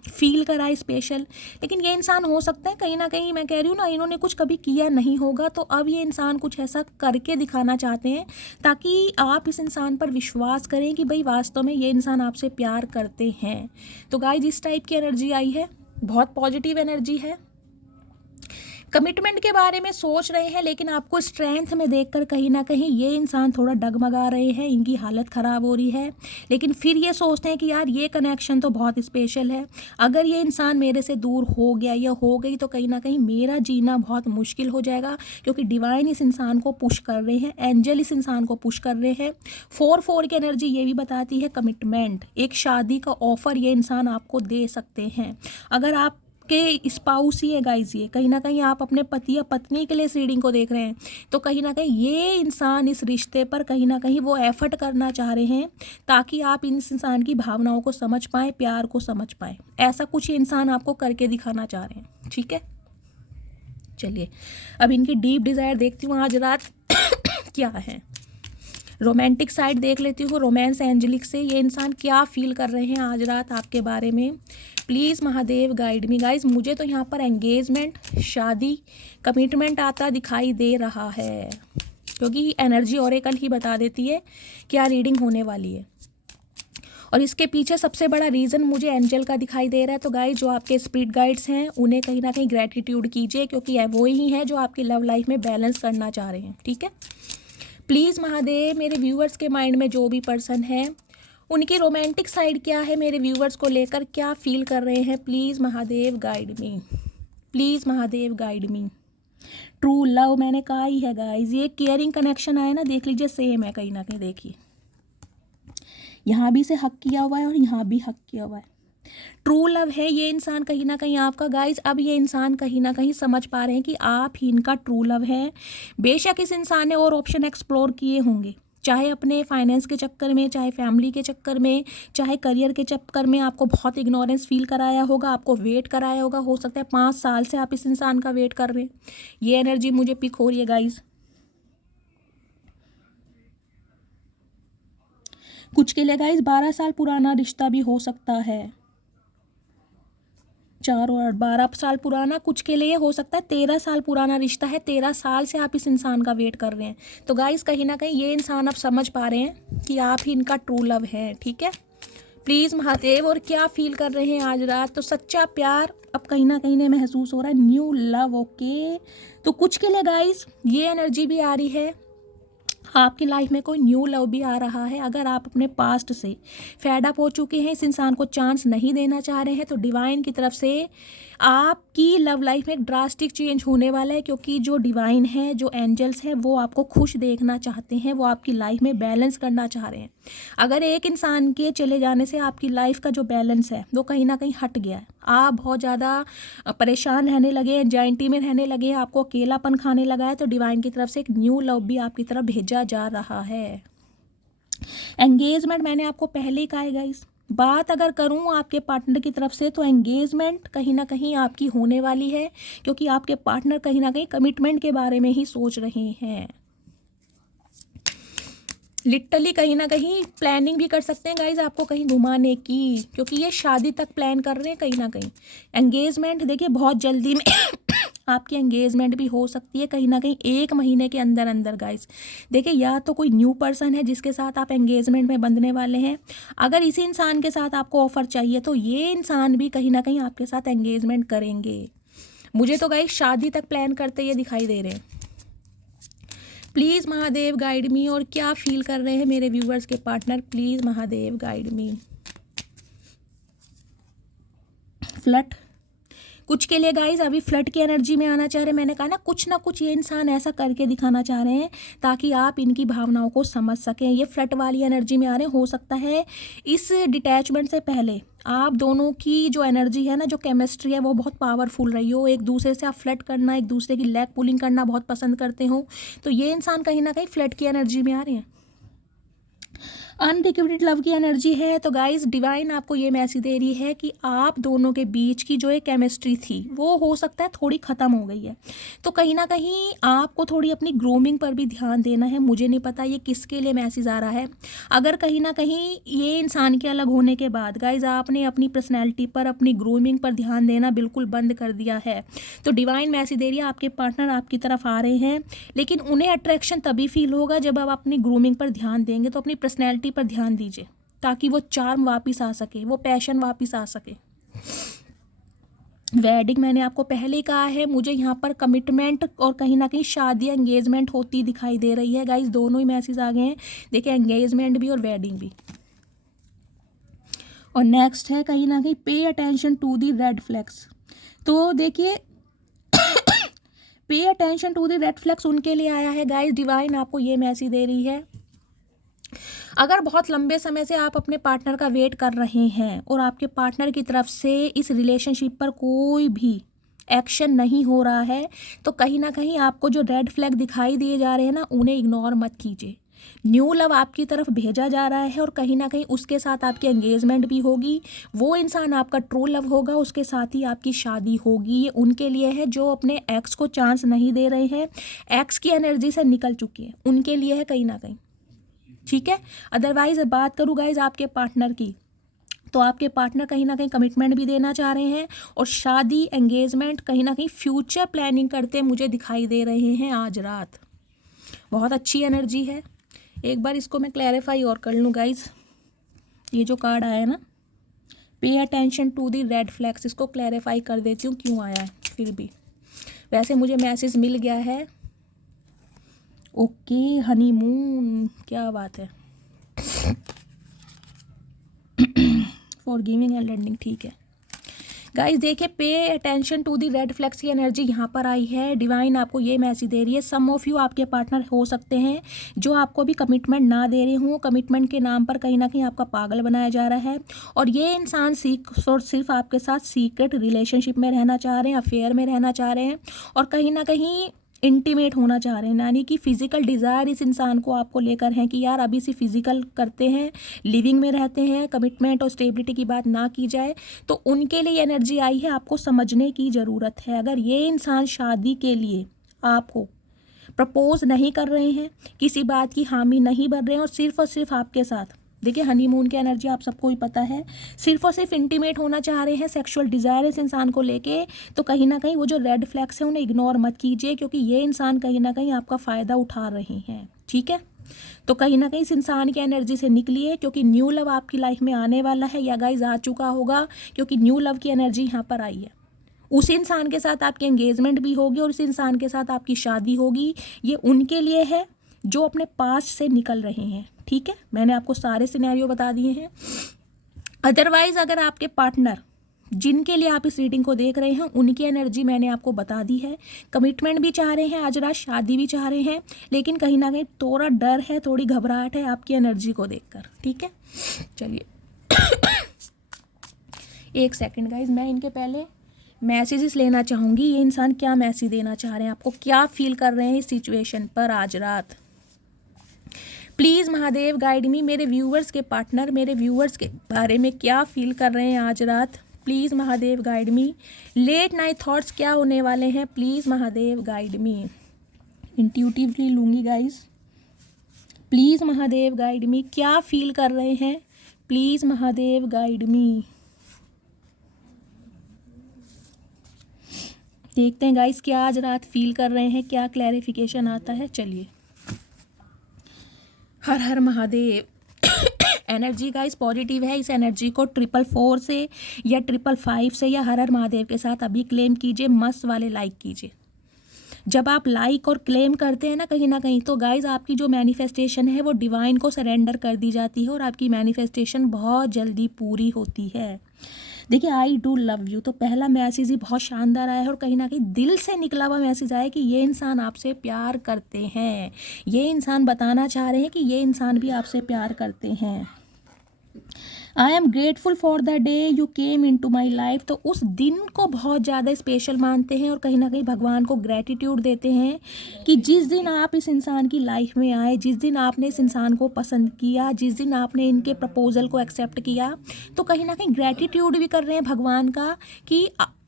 फील कराए स्पेशल। लेकिन ये इंसान हो सकता है कहीं ना कहीं, मैं कह रही हूँ ना, इन्होंने कुछ कभी किया नहीं होगा, तो अब ये इंसान कुछ ऐसा करके दिखाना चाहते हैं ताकि आप इस इंसान पर विश्वास करें कि भाई वास्तव में ये इंसान आपसे प्यार करते हैं। तो गाइस इस टाइप की एनर्जी आई है, बहुत पॉजिटिव एनर्जी है। कमिटमेंट के बारे में सोच रहे हैं, लेकिन आपको स्ट्रेंथ में देखकर कहीं ना कहीं ये इंसान थोड़ा डगमगा रहे हैं, इनकी हालत ख़राब हो रही है, लेकिन फिर ये सोचते हैं कि यार ये कनेक्शन तो बहुत स्पेशल है, अगर ये इंसान मेरे से दूर हो गया या हो गई तो कहीं ना कहीं मेरा जीना बहुत मुश्किल हो जाएगा, क्योंकि डिवाइन इस इंसान को पुश कर रहे हैं, एंजल इस इंसान को पुश कर रहे हैं। 4-4 की एनर्जी ये भी बताती है कमिटमेंट, एक शादी का ऑफर ये इंसान आपको दे सकते हैं। अगर आप के स्पाउस ही है गाइज, ये कहीं ना कहीं आप अपने पति या पत्नी के लिए इस रीडिंग को देख रहे हैं, तो कहीं ना कहीं ये इंसान इस रिश्ते पर कहीं ना कहीं वो एफर्ट करना चाह रहे हैं ताकि आप इस इंसान की भावनाओं को समझ पाएँ, प्यार को समझ पाएँ। ऐसा कुछ ये इंसान आपको करके दिखाना चाह रहे हैं, ठीक है। चलिए अब इनकी डीप डिज़ायर देखती हूँ आज रात क्या है। रोमांटिक साइड देख लेती हूँ, रोमांस एंजलिक से ये इंसान क्या फील कर रहे हैं आज रात आपके बारे में। Please Mahadev guide me guys. मुझे तो यहाँ पर एंगेजमेंट, शादी, कमिटमेंट आता दिखाई दे रहा है, क्योंकि एनर्जी ओरेकल ही बता देती है क्या रीडिंग होने वाली है। और इसके पीछे सबसे बड़ा रीज़न मुझे एंजल का दिखाई दे रहा है। तो गाइज जो आपके स्पिरिट गाइड्स हैं उन्हें कहीं ना कहीं ग्रेटिट्यूड कीजिए, क्योंकि वो ही हैं जो आपकी लव लाइफ में बैलेंस करना चाह रहे हैं, ठीक है। प्लीज़ महादेव मेरे व्यूअर्स के माइंड में जो भी पर्सन है उनकी रोमांटिक साइड क्या है, मेरे व्यूअर्स को लेकर क्या फील कर रहे हैं, please Mahadev guide me, please Mahadev guide me. True love मैंने कहा ही है गाइज, ये केयरिंग कनेक्शन आया ना, देख लीजिए सेम है कहीं ना कहीं, देखिए यहाँ भी से हक किया हुआ है और यहाँ भी हक किया हुआ है। ट्रू लव है ये इंसान कहीं ना कहीं आपका गाइज। अब ये इंसान कहीं ना कहीं समझ पा रहे हैं कि आप ही इनका ट्रू लव है। बेशक इस इंसान ने और ऑप्शन एक्सप्लोर किए होंगे, चाहे अपने फाइनेंस के चक्कर में, चाहे फैमिली के चक्कर में, चाहे करियर के चक्कर में, आपको बहुत इग्नोरेंस फील कराया होगा, आपको वेट कराया होगा, हो सकता है 5 साल से आप इस इंसान का वेट कर रहे हैं। ये एनर्जी मुझे पिक हो रही है गाइज। कुछ के लिए गाइज 12 साल पुराना रिश्ता भी हो सकता है, 4 और 12 साल पुराना, कुछ के लिए हो सकता है 13 साल पुराना रिश्ता है, 13 साल से आप इस इंसान का वेट कर रहे हैं। तो गाइस कहीं ना कहीं ये इंसान अब समझ पा रहे हैं कि आप ही इनका ट्रू लव है, ठीक है। प्लीज़ महादेव और क्या फील कर रहे हैं आज रात, तो सच्चा प्यार अब कहीं ना कहीं ने महसूस हो रहा है, न्यू लव, ओके। तो कुछ के लिए गाइस ये एनर्जी भी आ रही है, आपकी लाइफ में कोई न्यू लव भी आ रहा है। अगर आप अपने पास्ट से फेड अप हो चुके हैं, इस इंसान को चांस नहीं देना चाह रहे हैं, तो डिवाइन की तरफ से आपकी लव लाइफ में एक ड्रास्टिक चेंज होने वाला है, क्योंकि जो डिवाइन है, जो एंजल्स हैं, वो आपको खुश देखना चाहते हैं, वो आपकी लाइफ में बैलेंस करना चाह रहे हैं। अगर एक इंसान के चले जाने से आपकी लाइफ का जो बैलेंस है वो कहीं ना कहीं हट गया है, आप बहुत ज़्यादा परेशान रहने लगे, एंजाइटी में रहने लगे, आपको अकेलापन खाने लगा है, तो डिवाइन की तरफ से एक न्यू लव भी आपकी तरफ भेजा जा रहा है। एंगेजमेंट मैंने आपको पहले ही कहा है गाइस। बात अगर करूं आपके पार्टनर की तरफ से, तो एंगेजमेंट कहीं ना कहीं आपकी होने वाली है, क्योंकि आपके पार्टनर कहीं ना कहीं कमिटमेंट के बारे में ही सोच रहे हैं। लिटरली कहीं ना कहीं प्लानिंग भी कर सकते हैं गाइज आपको कहीं घुमाने की, क्योंकि ये शादी तक प्लान कर रहे हैं कहीं ना कहीं। एंगेजमेंट देखिए बहुत जल्दी में आपकी एंगेजमेंट भी हो सकती है कहीं ना कहीं 1 महीने के अंदर अंदर गाइस। देखिए, या तो कोई न्यू पर्सन है जिसके साथ आप एंगेजमेंट में बंधने वाले हैं। अगर इसी इंसान के साथ आपको ऑफर चाहिए तो ये इंसान भी कहीं ना कहीं आपके साथ एंगेजमेंट करेंगे। मुझे तो गाइस शादी तक प्लान करते ये दिखाई दे रहे हैं। प्लीज़ महादेव गाइड मी। और क्या फील कर रहे हैं मेरे व्यूवर्स के partner, please Mahadev guide me. Flirt कुछ के लिए गाइज अभी फ्लर्ट की एनर्जी में आना चाह रहे हैं। मैंने कहा ना कुछ ये इंसान ऐसा करके दिखाना चाह रहे हैं ताकि आप इनकी भावनाओं को समझ सकें। ये फ्लर्ट वाली एनर्जी में आ रहे हैं। हो सकता है इस डिटैचमेंट से पहले आप दोनों की जो एनर्जी है ना, जो केमिस्ट्री है, वो बहुत पावरफुल रही हो। एक दूसरे से आप फ्लर्ट करना, एक दूसरे की लेग पुलिंग करना बहुत पसंद करते हो। तो ये इंसान कहीं ना कहीं फ्लर्ट की एनर्जी में आ रहे हैं। अनरिक्विटेड लव की एनर्जी है। तो गाइस डिवाइन आपको ये मैसेज दे रही है कि आप दोनों के बीच की जो एक केमिस्ट्री थी वो हो सकता है थोड़ी ख़त्म हो गई है। तो कहीं ना कहीं आपको थोड़ी अपनी ग्रूमिंग पर भी ध्यान देना है। मुझे नहीं पता ये किसके लिए मैसेज आ रहा है। अगर कहीं ना कहीं ये इंसान के अलग होने के बाद गाइज आपने अपनी पर्सनैलिटी पर, अपनी ग्रूमिंग पर ध्यान देना बिल्कुल बंद कर दिया है, तो डिवाइन मैसेज दे रही है आपके पार्टनर आपकी तरफ आ रहे हैं। लेकिन उन्हें अट्रैक्शन तभी फील होगा जब आप अपनी ग्रूमिंग पर ध्यान देंगे। तो अपनी पर्सनैलिटी पर ध्यान दीजिए ताकि वो चार्म वापस आ सके, वो पैशन वापस आ सके। वेडिंग मैंने आपको पहले ही कहा है, मुझे यहाँ पर कमिटमेंट और कहीं ना कहीं शादी एंगेजमेंट होती दिखाई दे रही है गाइस। दोनों ही मैसेज आ गए हैं। देखिए, एंगेजमेंट भी और वेडिंग भी। और नेक्स्ट है कहीं ना कहीं pay attention to the red flags. तो देखिए pay attention to the red flags उनके लिए आया है गाइस। डिवाइन आपको ये मैसेज दे रही है, अगर बहुत लंबे समय से आप अपने पार्टनर का वेट कर रहे हैं और आपके पार्टनर की तरफ से इस रिलेशनशिप पर कोई भी एक्शन नहीं हो रहा है, तो कहीं ना कहीं आपको जो रेड फ्लैग दिखाई दिए जा रहे हैं ना, उन्हें इग्नोर मत कीजिए। न्यू लव आपकी तरफ भेजा जा रहा है और कहीं ना कहीं उसके साथ आपकी एंगेजमेंट भी होगी। वो इंसान आपका ट्रू लव होगा, उसके साथ ही आपकी शादी होगी। ये उनके लिए है जो अपने एक्स को चांस नहीं दे रहे हैं, एक्स की एनर्जी से निकल चुके हैं, उनके लिए है कहीं ना कहीं। ठीक है। अदरवाइज बात करूँ गाइज आपके पार्टनर की, तो आपके पार्टनर कहीं ना कहीं कमिटमेंट भी देना चाह रहे हैं और शादी एंगेजमेंट कहीं ना कहीं फ्यूचर प्लानिंग करते मुझे दिखाई दे रहे हैं आज रात। बहुत अच्छी एनर्जी है। एक बार इसको मैं क्लैरिफाई और कर लूँ गाइज। ये जो कार्ड आया है ना, pay attention to the red flags, इसको क्लैरिफाई कर देती हूँ क्यों आया है। फिर भी वैसे मुझे मैसेज मिल गया है। ओके, हनीमून, क्या बात है। फॉरगिविंग एंड लेंडिंग, ठीक है गाइस। देखिए, pay attention to the red flags की एनर्जी यहाँ पर आई है। डिवाइन आपको ये मैसेज दे रही है, सम ऑफ यू आपके पार्टनर हो सकते हैं जो आपको अभी कमिटमेंट ना दे रहे हों। कमिटमेंट के नाम पर कहीं ना कहीं आपका पागल बनाया जा रहा है और ये इंसान सिर्फ आपके साथ सीक्रेट रिलेशनशिप में रहना चाह रहे हैं, अफेयर में रहना चाह रहे हैं और कहीं ना कहीं इंटीमेट होना चाह रहे हैं। यानी कि फिजिकल डिज़ायर इस इंसान को आपको लेकर हैं कि यार अभी से फिजिकल करते हैं, लिविंग में रहते हैं, कमिटमेंट और स्टेबिलिटी की बात ना की जाए। तो उनके लिए एनर्जी आई है, आपको समझने की ज़रूरत है। अगर ये इंसान शादी के लिए आपको प्रपोज नहीं कर रहे हैं, किसी बात की हामी नहीं भर रहे हैं और सिर्फ आपके साथ, देखिए हनीमून की एनर्जी आप सबको ही पता है, सिर्फ और सिर्फ इंटीमेट होना चाह रहे हैं, सेक्सुअल डिज़ायर इस इंसान को लेके, तो कहीं ना कहीं वो जो रेड फ्लैग्स हैं उन्हें इग्नोर मत कीजिए क्योंकि ये इंसान कहीं ना कहीं आपका फ़ायदा उठा रहे हैं। ठीक है। तो कहीं ना कहीं इस इंसान की एनर्जी से निकलिए क्योंकि न्यू लव आपकी लाइफ में आने वाला है या गाइज आ चुका होगा क्योंकि न्यू लव की एनर्जी यहाँ पर आई है। उस इंसान के साथ आपकी एंगेजमेंट भी होगी और उस इंसान के साथ आपकी शादी होगी। ये उनके लिए है जो अपने पास से निकल रहे हैं। ठीक है, मैंने आपको सारे सिनेरियो बता दिए हैं। अदरवाइज अगर आपके पार्टनर जिनके लिए आप इस रीडिंग को देख रहे हैं उनकी एनर्जी मैंने आपको बता दी है। कमिटमेंट भी चाह रहे हैं, आज रात शादी भी चाह रहे हैं, लेकिन कहीं ना कहीं थोड़ा डर है, थोड़ी घबराहट है आपकी एनर्जी को देखकर। ठीक है, चलिए एक सेकंड गाइज, मैं इनके पहले मैसेजेस लेना चाहूँगी। ये इंसान क्या मैसेज देना चाह रहे हैं, आपको क्या फील कर रहे हैं इस सिचुएशन पर आज रात। प्लीज़ महादेव गाइड मी। मेरे व्यूवर्स के पार्टनर मेरे व्यूवर्स के बारे में क्या फील कर रहे हैं आज रात, please Mahadev guide me. Late night thoughts क्या होने वाले हैं, please Mahadev guide me. Intuitively लूँगी guys. Please Mahadev guide me, क्या फील कर रहे हैं, प्लीज़ महादेव गाइड मी। देखते हैं गाइस क्या आज रात फील कर रहे हैं, क्या क्लैरिफिकेशन आता है। चलिए, हर Har Mahadev. Energy guys positive है। इस एनर्जी को 444 से या 555 से या हर हर महादेव के साथ अभी क्लेम कीजिए, मस्त वाले लाइक कीजिए। जब आप लाइक और क्लेम करते हैं ना कहीं तो गाइज आपकी जो मैनिफेस्टेशन है वो डिवाइन को सरेंडर कर दी जाती है और आपकी मैनिफेस्टेशन बहुत जल्दी पूरी होती है। देखिए, आई डू लव यू तो पहला मैसेज ही बहुत शानदार आया है और कहीं दिल से निकला हुआ मैसेज आया कि ये इंसान आपसे प्यार करते हैं। ये इंसान बताना चाह रहे हैं कि ये इंसान भी आपसे प्यार करते हैं। I am grateful for the day you came into my life, तो उस दिन को बहुत ज़्यादा स्पेशल मानते हैं और कहीं भगवान को ग्रेटिट्यूड देते हैं कि जिस दिन आप इस इंसान की लाइफ में आए, जिस दिन आपने इस इंसान को पसंद किया, जिस दिन आपने इनके प्रपोजल को एक्सेप्ट किया, तो कहीं ग्रेटिट्यूड भी कर रहे हैं भगवान का कि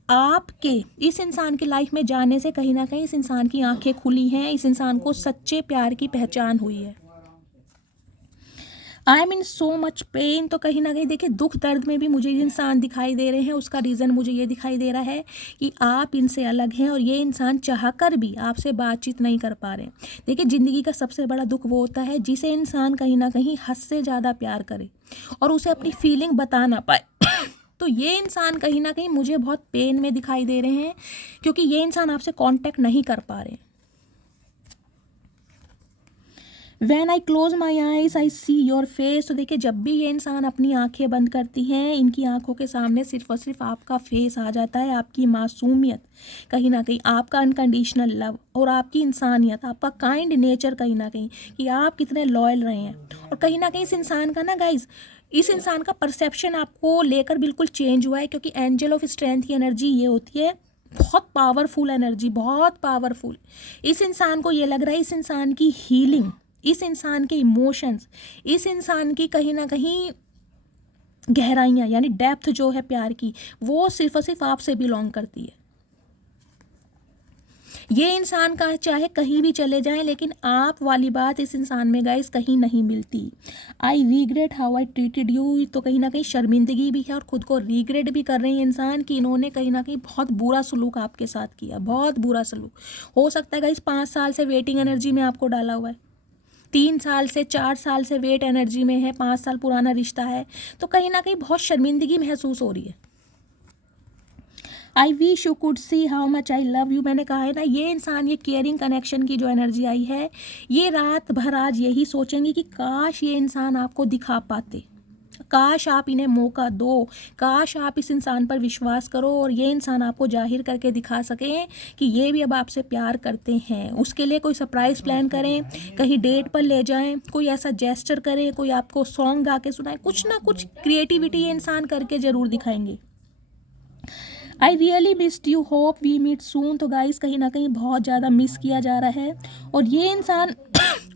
आपके इस इंसान की लाइफ में जाने से कहीं इस इंसान की आंखें खुली हैं, इस इंसान को सच्चे प्यार की पहचान हुई है। I am in so much pain, तो कहीं देखिए दुख दर्द में भी मुझे ये इंसान दिखाई दे रहे हैं। उसका रीज़न मुझे ये दिखाई दे रहा है कि आप इनसे अलग हैं और ये इंसान चाहकर भी आपसे बातचीत नहीं कर पा रहे। देखिए, ज़िंदगी का सबसे बड़ा दुख वो होता है जिसे इंसान कहीं हद से ज़्यादा प्यार करे और उसे अपनी फीलिंग बता ना पाए। तो ये इंसान कहीं मुझे बहुत पेन में दिखाई दे रहे हैं क्योंकि ये इंसान आपसे कांटेक्ट नहीं कर पा रहे। When I close my eyes, I see your face, तो देखिए जब भी ये इंसान अपनी आंखें बंद करती हैं, इनकी आंखों के सामने सिर्फ और सिर्फ आपका फेस आ जाता है, आपकी मासूमियत, कहीं आपका अनकंडीशनल लव और आपकी इंसानियत, आपका काइंड नेचर, कहीं कि आप कितने लॉयल रहे हैं। और कहीं इस इंसान का ना गाइज, इस इंसान का परसेप्शन आपको लेकर बिल्कुल चेंज हुआ है क्योंकि एंजल ऑफ स्ट्रेंथ की एनर्जी ये होती है बहुत पावरफुल एनर्जी, बहुत पावरफुल। इस इंसान को ये लग रहा है इस इंसान की हीलिंग, इस इंसान के इमोशंस, इस इंसान की कहीं गहराइयाँ यानी डेप्थ जो है प्यार की, वो सिर्फ और सिर्फ आपसे बिलोंग करती है। ये इंसान का चाहे कहीं भी चले जाएं, लेकिन आप वाली बात इस इंसान में गाइस कहीं नहीं मिलती। I regret how I treated you, तो कहीं शर्मिंदगी भी है और ख़ुद को रिग्रेट भी कर रही है इंसान कि इन्होंने कहीं बहुत बुरा सलूक आपके साथ किया, बहुत बुरा सलूक। हो सकता है गाइस 5 साल से वेटिंग एनर्जी में आपको डाला हुआ है, 3 साल से 4 साल से वेट एनर्जी में है, 5 साल पुराना रिश्ता है, तो कहीं बहुत शर्मिंदगी महसूस हो रही है। आई wish you could see how much I love you, मैंने कहा है ना, ये इंसान, ये केयरिंग कनेक्शन की जो एनर्जी आई है, ये रात भर आज यही सोचेंगे कि काश ये इंसान आपको दिखा पाते, काश आप इन्हें मौका दो, काश आप इस इंसान पर विश्वास करो और ये इंसान आपको जाहिर करके दिखा सकें कि ये भी अब आपसे प्यार करते हैं। उसके लिए कोई सरप्राइज़ प्लान करें, कहीं डेट पर ले जाएं, कोई ऐसा जेस्चर करें, कोई आपको सॉन्ग गा के सुनाए, कुछ ना कुछ क्रिएटिविटी ये इंसान करके ज़रूर दिखाएंगे। I really missed you, hope we meet soon, तो गाइस कहीं बहुत ज़्यादा मिस किया जा रहा है और ये इंसान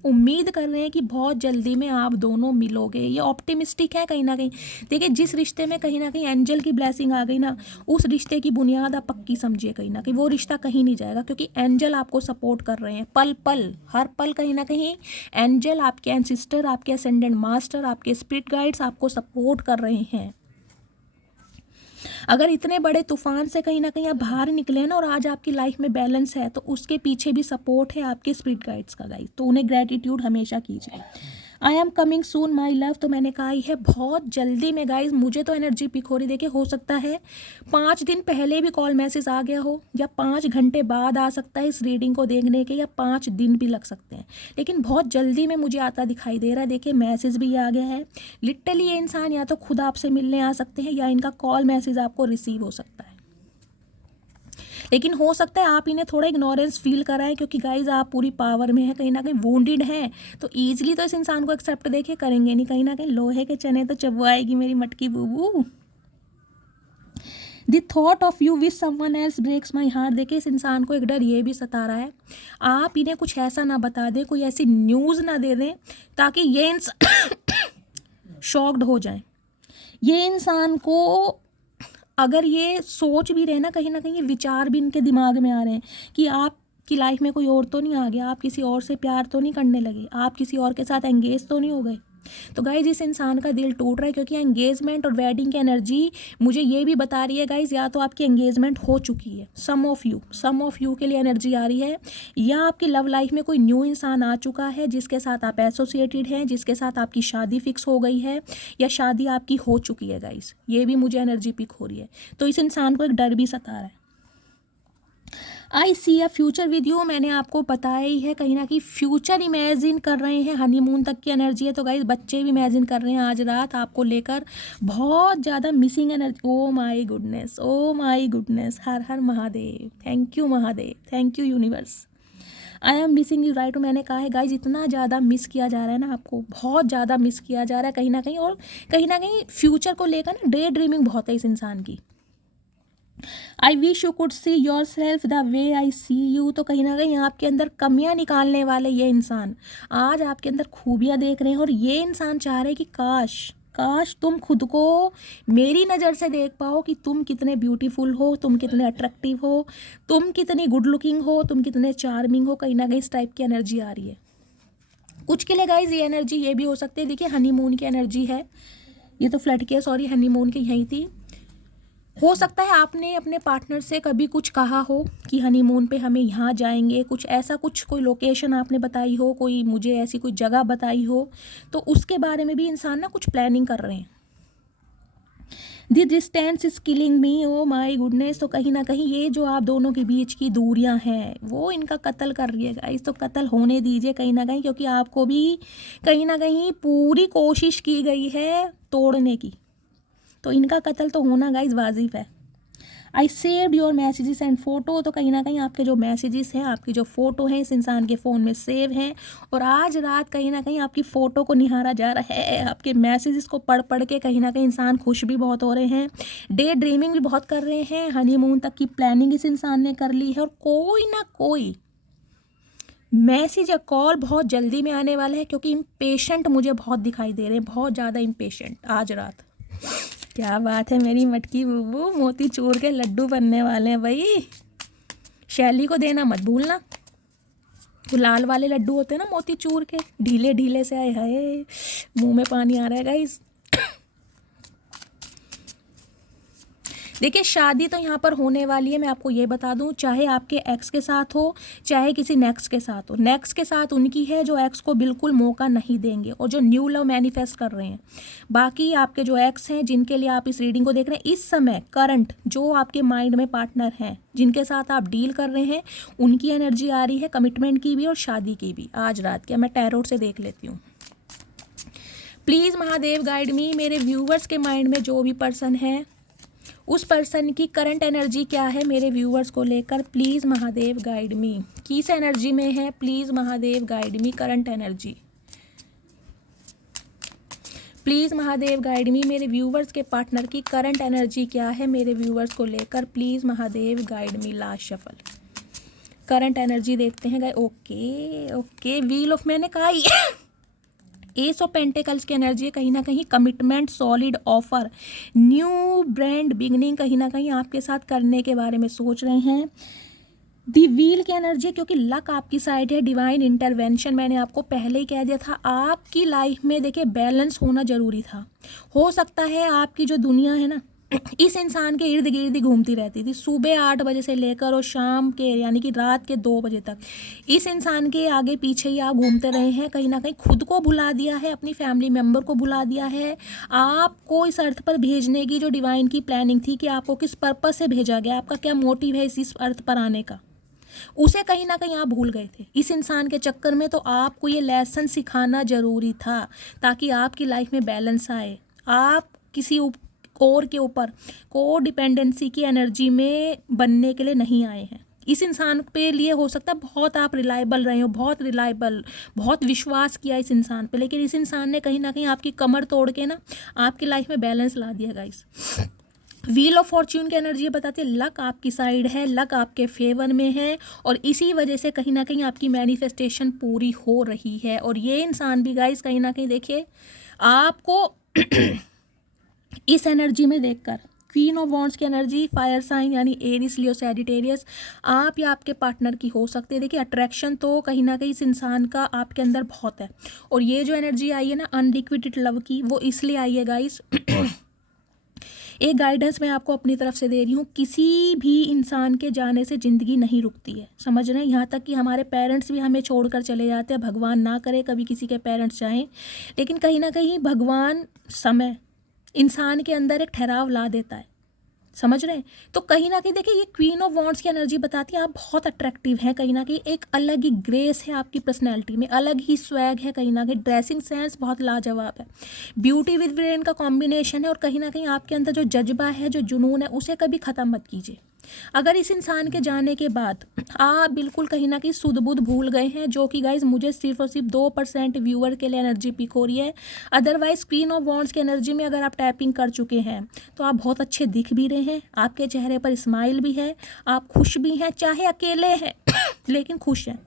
उम्मीद कर रहे हैं कि बहुत जल्दी में आप दोनों मिलोगे। ये ऑप्टिमिस्टिक है कहीं देखिए, जिस रिश्ते में कहीं एंजल की ब्लेसिंग आ गई ना, उस रिश्ते की बुनियाद आप पक्की समझिए, कहीं वो रिश्ता कहीं नहीं जाएगा क्योंकि एंजल आपको सपोर्ट कर रहे हैं पल पल, हर पल कहीं एंजल, आपके एंसिस्टर, आपके असेंडेंट मास्टर, आपके स्पिरिट गाइड्स आपको सपोर्ट कर रहे हैं। अगर इतने बड़े तूफान से कहीं आप बाहर निकले ना और आज आपकी लाइफ में बैलेंस है, तो उसके पीछे भी सपोर्ट है आपके स्पिरिट गाइड्स का गाइस, तो उन्हें ग्रेटिट्यूड हमेशा कीजिए। I am coming soon my love, तो मैंने कहा है बहुत जल्दी में गाइज, मुझे तो एनर्जी पिक हो रही। देखिए, हो सकता है 5 दिन पहले भी कॉल मैसेज आ गया हो या 5 घंटे बाद आ सकता है इस रीडिंग को देखने के, या 5 दिन भी लग सकते हैं, लेकिन बहुत जल्दी में मुझे आता दिखाई दे रहा है। देखिए, मैसेज भी आ गया है। लिटरली ये इंसान या तो खुद आपसे मिलने आ सकते हैं या इनका कॉल मैसेज आपको रिसीव हो सकता है, लेकिन हो सकता है आप इन्हें थोड़ा इग्नोरेंस फील कराएं क्योंकि गाइज आप पूरी पावर में है, कहीं वोंडेड हैं, तो ईजिली तो इस इंसान को एक्सेप्ट देखिए करेंगे नहीं, कहीं लोहे के चने तो चबवाएगी मेरी मटकी बूबू। The thought of you with someone else breaks my heart, देखिए इस इंसान को एक डर ये भी सता रहा है आप इन्हें कुछ ऐसा ना बता दें, कोई ऐसी न्यूज़ ना दे दें ताकि ये इंसान शॉक्ड हो जाए। ये इंसान को अगर ये सोच भी रहे ना, कहीं विचार भी इनके दिमाग में आ रहे हैं कि आपकी लाइफ में कोई और तो नहीं आ गया, आप किसी और से प्यार तो नहीं करने लगे, आप किसी और के साथ एंगेज तो नहीं हो गए, तो गाइज इस इंसान का दिल टूट रहा है क्योंकि एंगेजमेंट और वेडिंग की एनर्जी मुझे ये भी बता रही है गाइज, या तो आपकी एंगेजमेंट हो चुकी है, सम ऑफ यू के लिए एनर्जी आ रही है, या आपकी लव लाइफ में कोई न्यू इंसान आ चुका है जिसके साथ आप एसोसिएटेड हैं, जिसके साथ आपकी शादी फिक्स हो गई है या शादी आपकी हो चुकी है गाइज। ये भी मुझे एनर्जी पिक हो रही है। तो इस इंसान को एक डर भी सता रहा है। आई सी अ फ्यूचर विद यू, मैंने आपको बताया ही है, कहीं ना कहीं फ्यूचर इमेजिन कर रहे हैं, हनीमून तक की एनर्जी है। तो गाइस बच्चे भी इमेजिन कर रहे हैं आज रात आपको लेकर, बहुत ज़्यादा missing energy. Oh my goodness, Har Har Mahadev, thank you Mahadev, thank you universe, I am missing you right. मैंने कहा है गाइज इतना ज़्यादा मिस किया जा रहा है ना, आपको बहुत ज़्यादा मिस किया जा रहा है कहीं ना कहीं, और कहीं ना कहीं फ्यूचर को लेकर ना डे ड्रीमिंग बहुत है इस इंसान की। I wish you could see yourself the way I see you, तो कहीं ना कहीं आपके अंदर कमियां निकालने वाले ये इंसान आज आपके अंदर खूबियां देख रहे हैं, और ये इंसान चाह रहे हैं कि काश तुम खुद को मेरी नज़र से देख पाओ कि तुम कितने ब्यूटीफुल हो, तुम कितने अट्रैक्टिव हो, तुम कितनी गुड लुकिंग हो, तुम कितने चार्मिंग हो। कहीं ना कहीं इस टाइप की एनर्जी आ रही है कुछ के लिए गाइज। ये एनर्जी ये भी हो सकती है, देखिए हनीमून की एनर्जी है, ये तो फ्लड की है, सॉरी हनीमून की यहीं थी। हो सकता है आपने अपने पार्टनर से कभी कुछ कहा हो कि हनीमून पे हमें यहाँ जाएंगे, कुछ ऐसा, कुछ कोई लोकेशन आपने बताई हो, कोई मुझे ऐसी कोई जगह बताई हो, तो उसके बारे में भी इंसान ना कुछ प्लानिंग कर रहे हैं। The distance is killing me, oh my goodness, तो कहीं ना कहीं ये जो आप दोनों के बीच की दूरियां हैं वो इनका कत्ल कर रही है गाइस। तो कत्ल होने दीजिए कहीं ना कहीं, क्योंकि आपको भी कहीं ना कहीं पूरी कोशिश की गई है तोड़ने की, तो इनका कत्ल तो होना गाइज वाजिब है। I saved your messages and photo, तो कहीं ना कहीं आपके जो मैसेजेस हैं, आपकी जो फ़ोटो हैं इस इंसान के फ़ोन में सेव हैं, और आज रात कहीं ना कहीं आपकी फ़ोटो को निहारा जा रहा है, आपके मैसेजेस को पढ़ पढ़ के कहीं ना कहीं इंसान खुश भी बहुत हो रहे हैं, डे ड्रीमिंग भी बहुत कर रहे हैं, हनीमून तक की प्लानिंग इस इंसान ने कर ली है, और कोई ना कोई मैसेज या कॉल बहुत जल्दी में आने वाला है, क्योंकि इम्पेशेंट मुझे बहुत दिखाई दे रहे हैं, बहुत ज़्यादा इम्पेशेंट आज रात। क्या बात है मेरी मटकी बुबू, मोती चूर के लड्डू बनने वाले हैं भाई, शैली को देना मत भूलना। वो लाल वाले लड्डू होते हैं ना मोती चूर के, ढीले ढीले से, आए हाय मुंह में पानी आ रहा है गाइस। देखिए शादी तो यहाँ पर होने वाली है, मैं आपको ये बता दूँ, चाहे आपके एक्स के साथ हो चाहे किसी नेक्स्ट के साथ हो। नेक्स्ट के साथ उनकी है जो एक्स को बिल्कुल मौका नहीं देंगे और जो न्यू लव मैनिफेस्ट कर रहे हैं। बाकी आपके जो एक्स हैं जिनके लिए आप इस रीडिंग को देख रहे हैं, इस समय करंट जो आपके माइंड में पार्टनर हैं जिनके साथ आप डील कर रहे हैं, उनकी एनर्जी आ रही है कमिटमेंट की भी और शादी की भी आज रात की। मैं टैरोट से देख लेती हूँ। प्लीज़ महादेव गाइड मी, मेरे व्यूवर्स के माइंड में जो भी पर्सन है उस पर्सन की करंट एनर्जी क्या है मेरे व्यूअर्स को लेकर। प्लीज़ महादेव गाइड मी, किस एनर्जी में है, please Mahadev guide me current energy. Please Mahadev guide मी, मेरे व्यूअर्स के पार्टनर की करंट एनर्जी क्या है मेरे व्यूअर्स को लेकर। Please Mahadev guide me. Last shuffle current energy देखते हैं गाइस। ओके व्हील ऑफ, मैंने कहा एस ऑफ पेंटिकल्स की एनर्जी है, कहीं ना कहीं commitment, solid offer, new brand beginning कहीं ना कहीं आपके साथ करने के बारे में सोच रहे हैं। दी व्हील की एनर्जी, क्योंकि लक आपकी साइड है, डिवाइन इंटरवेंशन, मैंने आपको पहले ही कह दिया था। आपकी लाइफ में देखिए बैलेंस होना ज़रूरी था। हो सकता है आपकी जो दुनिया है ना इस इंसान के इर्द गिर्द ही घूमती रहती थी, सुबह 8 बजे से लेकर और शाम के यानी कि रात के 2 बजे तक इस इंसान के आगे पीछे ही आप घूमते रहे हैं। कहीं ना कहीं खुद को भुला दिया है, अपनी फैमिली मेम्बर को भुला दिया है। आपको इस अर्थ पर भेजने की जो डिवाइन की प्लानिंग थी कि आपको किस पर्पस से भेजा गया, आपका क्या मोटिव है इस अर्थ पर आने का, उसे कहीं ना कहीं आप भूल गए थे इस इंसान के चक्कर में। तो आपको ये लेसन सिखाना ज़रूरी था ताकि आपकी लाइफ में बैलेंस आए। आप किसी और के ऊपर को डिपेंडेंसी की एनर्जी में बनने के लिए नहीं आए हैं। इस इंसान पे लिए हो सकता है बहुत आप रिलायबल रहे हो, बहुत रिलायबल, बहुत विश्वास किया इस इंसान पे, लेकिन इस इंसान ने कहीं ना कहीं आपकी कमर तोड़ के ना आपकी लाइफ में बैलेंस ला दिया गाइस। व्हील ऑफ फॉर्च्यून की एनर्जी बताती है लक आपकी साइड है, लक आपके फेवर में है और इसी वजह से कहीं ना कहीं आपकी मैनिफेस्टेशन पूरी हो रही है। और ये इंसान भी गाइस कहीं ना कहीं देखिए आपको इस एनर्जी में देखकर क्वीन ऑफ वॉन्ड्स की एनर्जी फायर साइन यानी एरिस, लियो, सैजिटेरियस आप या आपके पार्टनर की हो सकती है। देखिए अट्रैक्शन तो कहीं ना कहीं इस इंसान का आपके अंदर बहुत है, और ये जो एनर्जी आई है ना अनरिक्विटेड लव की, वो इसलिए आई है गाइस एक गाइडेंस मैं आपको अपनी तरफ से दे रही हूँ, किसी भी इंसान के जाने से ज़िंदगी नहीं रुकती है, समझ रहे हैं। यहाँ तक कि हमारे पेरेंट्स भी हमें छोड़कर चले जाते हैं, भगवान ना करे कभी किसी के पेरेंट्स जाएं, लेकिन कहीं ना कहीं भगवान समय इंसान के अंदर एक ठहराव ला देता है, समझ रहे हैं। तो कहीं ना कहीं देखिए ये क्वीन ऑफ वॉन्ड्स की एनर्जी बताती है आप बहुत अट्रैक्टिव हैं, कहीं ना कहीं एक अलग ही ग्रेस है आपकी पर्सनैलिटी में, अलग ही स्वैग है, कहीं ना कहीं ड्रेसिंग सेंस बहुत लाजवाब है, ब्यूटी विद ब्रेन का कॉम्बिनेशन है, और कहीं ना कहीं आपके अंदर जो जज्बा है, जो जुनून है, उसे कभी ख़त्म मत कीजिए। अगर इस इंसान के जाने के बाद आप बिल्कुल कहीं ना कहीं सुध बुध भूल गए हैं, जो कि गाइज मुझे सिर्फ और सिर्फ 2% व्यूअर के लिए एनर्जी पिक हो रही है, अदरवाइज क्वीन ऑफ वॉन्ड्स की एनर्जी में अगर आप टैपिंग कर चुके हैं तो आप बहुत अच्छे दिख भी रहे हैं, आपके चेहरे पर स्माइल भी है, आप खुश भी हैं, चाहे अकेले हैं लेकिन खुश हैं।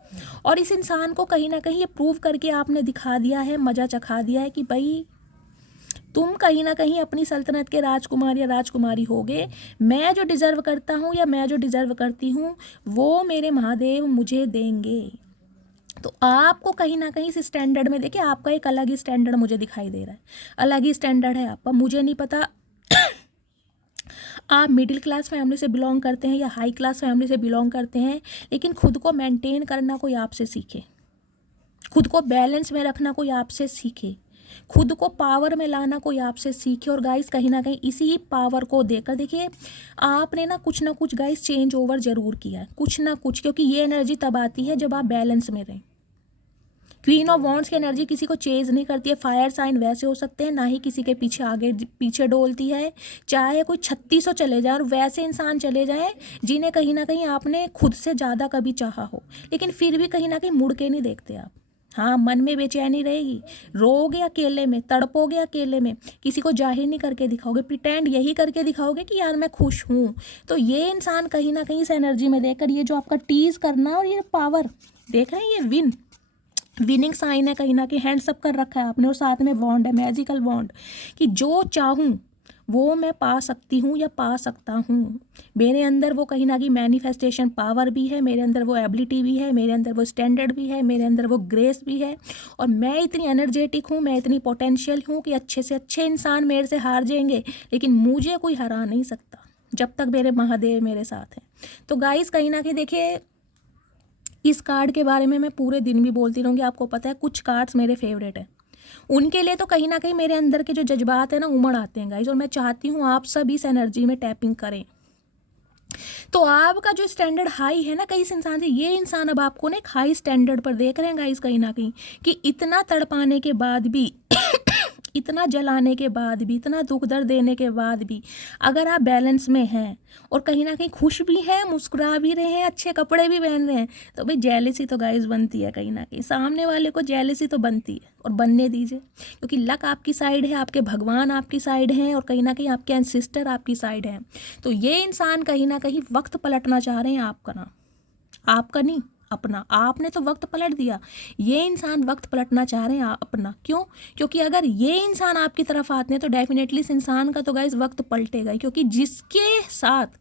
और इस इंसान को कहीं ना कहीं ये प्रूव करके आपने दिखा दिया है, मज़ा चखा दिया है कि भाई तुम कहीं ना कहीं अपनी सल्तनत के राजकुमार या राजकुमारी होगे, मैं जो डिज़र्व करता हूँ या मैं जो डिज़र्व करती हूँ वो मेरे महादेव मुझे देंगे। तो आपको कहीं ना कहीं इस स्टैंडर्ड में देखिए आपका एक अलग ही स्टैंडर्ड मुझे दिखाई दे रहा है, अलग ही स्टैंडर्ड है आपका। मुझे नहीं पता आप मिडिल क्लास फैमिली से बिलोंग करते हैं या हाई क्लास फैमिली से बिलोंग करते हैं, लेकिन खुद को मेंटेन करना कोई आपसे सीखे, खुद को बैलेंस में रखना कोई आपसे सीखे, खुद को पावर में लाना कोई आपसे सीखे। और गाइस कहीं ना कहीं इसी ही पावर को देकर देखिए आपने ना कुछ गाइस चेंज ओवर ज़रूर किया है, कुछ ना कुछ, क्योंकि ये एनर्जी तब आती है जब आप बैलेंस में रहें। क्वीन ऑफ वॉन्ड्स की एनर्जी किसी को चेंज नहीं करती है, फायर साइन वैसे हो सकते हैं, ना ही किसी के पीछे आगे पीछे डोलती है, चाहे कोई 3600 चले जाए और वैसे इंसान चले जाएं जिन्हें कहीं ना कहीं आपने खुद से ज़्यादा कभी चाहा हो, लेकिन फिर भी कहीं ना कहीं मुड़ के नहीं देखते आप। हाँ, मन में बेचैनी रहेगी, रोगे अकेले में, तड़पोगे अकेले में, किसी को जाहिर नहीं करके दिखाओगे, प्रिटेंड यही करके दिखाओगे कि यार मैं खुश हूँ। तो ये इंसान कहीं ना कहीं इस एनर्जी में देखकर ये जो आपका टीज करना और ये पावर देख रहे हैं, ये विनिंग साइन है, कहीं ना कहीं हैंड्स अप कर रखा है आपने, और साथ में बॉन्ड है, मैजिकल बॉन्ड, कि जो चाहूँ वो मैं पा सकती हूँ या पा सकता हूँ। मेरे अंदर वो कहीं ना कहीं मैनिफेस्टेशन पावर भी है, मेरे अंदर वो एबिलिटी भी है, मेरे अंदर वो स्टैंडर्ड भी है, मेरे अंदर वो ग्रेस भी है, और मैं इतनी एनर्जेटिक हूँ, मैं इतनी पोटेंशियल हूँ कि अच्छे से अच्छे इंसान मेरे से हार जाएंगे, लेकिन मुझे कोई हरा नहीं सकता जब तक मेरे महादेव मेरे साथ हैं। तो गाइस कहीं ना कहीं देखिए इस कार्ड के बारे में मैं पूरे दिन भी बोलती रहूँगी, आपको पता है कुछ कार्ड्स मेरे फेवरेट हैं, उनके लिए तो कहीं ना कहीं मेरे अंदर के जो जज्बात हैं ना उमड़ आते हैं गाइज, और मैं चाहती हूँ आप सब इस एनर्जी में टैपिंग करें। तो आपका जो स्टैंडर्ड हाई है ना कई इंसान से, ये इंसान अब आपको ना एक हाई स्टैंडर्ड पर देख रहे हैं गाइज, कहीं ना कहीं कि इतना तड़पाने के बाद भी इतना जलाने के बाद भी, इतना दुख दर्द देने के बाद भी अगर आप बैलेंस में हैं और कहीं ना कहीं खुश भी हैं, मुस्कुरा भी रहे हैं, अच्छे कपड़े भी पहन रहे हैं, तो भाई जेलसी तो गाइस बनती है, कहीं ना कहीं सामने वाले को जेलसी तो बनती है, और बनने दीजिए, क्योंकि लक आपकी साइड है, आपके भगवान आपकी साइड हैं, और कहीं ना कहीं आपके एंसेस्टर आपकी साइड हैं। तो ये इंसान कहीं ना कहीं वक्त पलटना चाह रहे हैं आपका, ना आपका नहीं अपना, आपने तो वक्त पलट दिया, ये इंसान वक्त पलटना चाह रहे हैं अपना। क्यों? क्योंकि अगर ये इंसान आपकी तरफ आते हैं तो डेफिनेटली इस इंसान का तो गाइस वक्त पलटेगा, क्योंकि जिसके साथ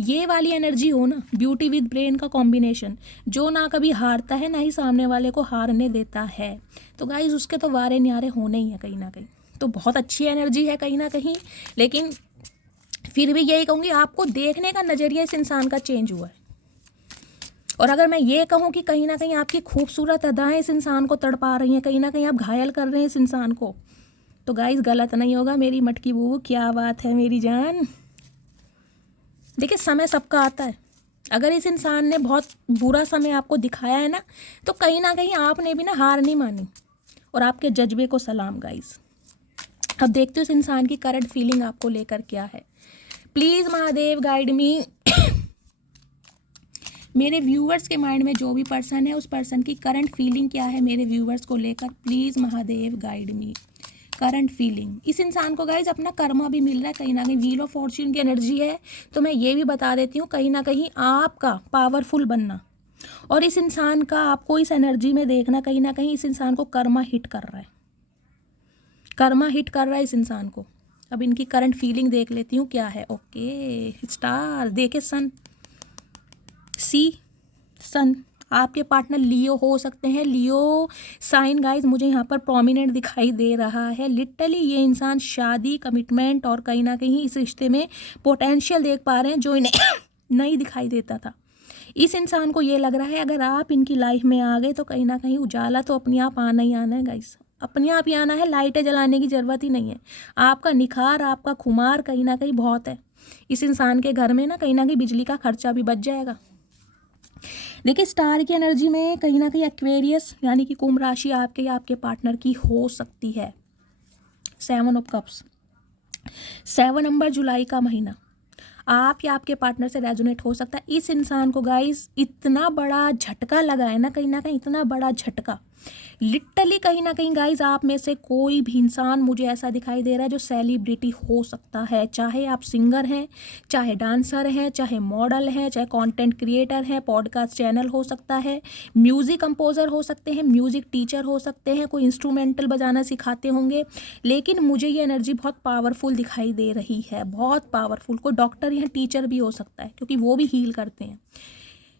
ये वाली एनर्जी हो ना, ब्यूटी विद ब्रेन का कॉम्बिनेशन, जो ना कभी हारता है ना ही सामने वाले को हारने देता है, तो गाइस उसके तो वारे न्यारे होने ही है कहीं ना कहीं। तो बहुत अच्छी एनर्जी है कहीं ना कहीं, लेकिन फिर भी यही कहूँगी आपको देखने का नज़रिया इस इंसान का चेंज हुआ है। और अगर मैं ये कहूँ कि कहीं ना कहीं आपकी खूबसूरत अदाएं इस इंसान को तड़पा रही हैं, कहीं ना कहीं आप घायल कर रहे हैं इस इंसान को, तो गाइस गलत नहीं होगा मेरी मटकी बूबू, क्या बात है मेरी जान। देखिए समय सबका आता है, अगर इस इंसान ने बहुत बुरा समय आपको दिखाया है ना, तो कहीं ना कहीं आपने भी ना हार नहीं मानी, और आपके जज्बे को सलाम गाइस। अब देखते हो इस इंसान की करंट फीलिंग आपको लेकर क्या है। प्लीज़ महादेव गाइड मी। मेरे व्यूवर्स के माइंड में जो भी पर्सन है उस पर्सन की करंट फीलिंग क्या है मेरे व्यूवर्स को लेकर, please Mahadev guide me. Current feeling, इस इंसान को गाइज अपना कर्मा भी मिल रहा है, कहीं ना कहीं व्हील ऑफ फॉर्च्यून की एनर्जी है, तो मैं ये भी बता देती हूँ कहीं ना कहीं आपका पावरफुल बनना और इस इंसान का आपको इस एनर्जी में देखना, कहीं ना कहीं इस इंसान को कर्मा हिट कर रहा है, कर्मा हिट कर रहा है इस इंसान को। अब इनकी करंट फीलिंग देख लेती हूँ क्या है। ओके स्टार देखे, सन, सी, सन। आपके पार्टनर लियो हो सकते हैं। लियो साइन गाइज मुझे यहाँ पर प्रोमिनेंट दिखाई दे रहा है। लिटरली ये इंसान शादी, कमिटमेंट और कहीं ना कहीं इस रिश्ते में पोटेंशियल देख पा रहे हैं जो इन्हें नहीं दिखाई देता था। इस इंसान को ये लग रहा है अगर आप इनकी लाइफ में आ गए तो कहीं ना कहीं उजाला तो अपने आप आना ही आना है गाइस, अपने आप ही आना है। लाइटें जलाने की ज़रूरत ही नहीं है। आपका निखार, आपका खुमार कहीं ना कहीं बहुत है। इस इंसान के घर में ना कहीं बिजली का खर्चा भी बच जाएगा। देखिए स्टार की एनर्जी में कहीं ना कहीं एक्वेरियस यानी कि कुंभ राशि आपके या आपके पार्टनर की हो सकती है। 7 ऑफ कप्स, 7 नंबर, जुलाई का महीना आप या आपके पार्टनर से रेजोनेट हो सकता है। इस इंसान को गाइस इतना बड़ा झटका लगा है ना कहीं इतना बड़ा झटका। लिटरली कहीं ना कहीं गाइज आप में से कोई भी इंसान मुझे ऐसा दिखाई दे रहा है जो सेलिब्रिटी हो सकता है। चाहे आप सिंगर हैं, चाहे डांसर हैं, चाहे मॉडल हैं, चाहे कंटेंट क्रिएटर हैं, पॉडकास्ट चैनल हो सकता है, म्यूज़िक कंपोज़र हो सकते हैं, म्यूज़िक टीचर हो सकते हैं, कोई इंस्ट्रूमेंटल बजाना सिखाते होंगे। लेकिन मुझे ये एनर्जी बहुत पावरफुल दिखाई दे रही है, बहुत पावरफुल। कोई डॉक्टर या टीचर भी हो सकता है क्योंकि वो भी हील करते हैं।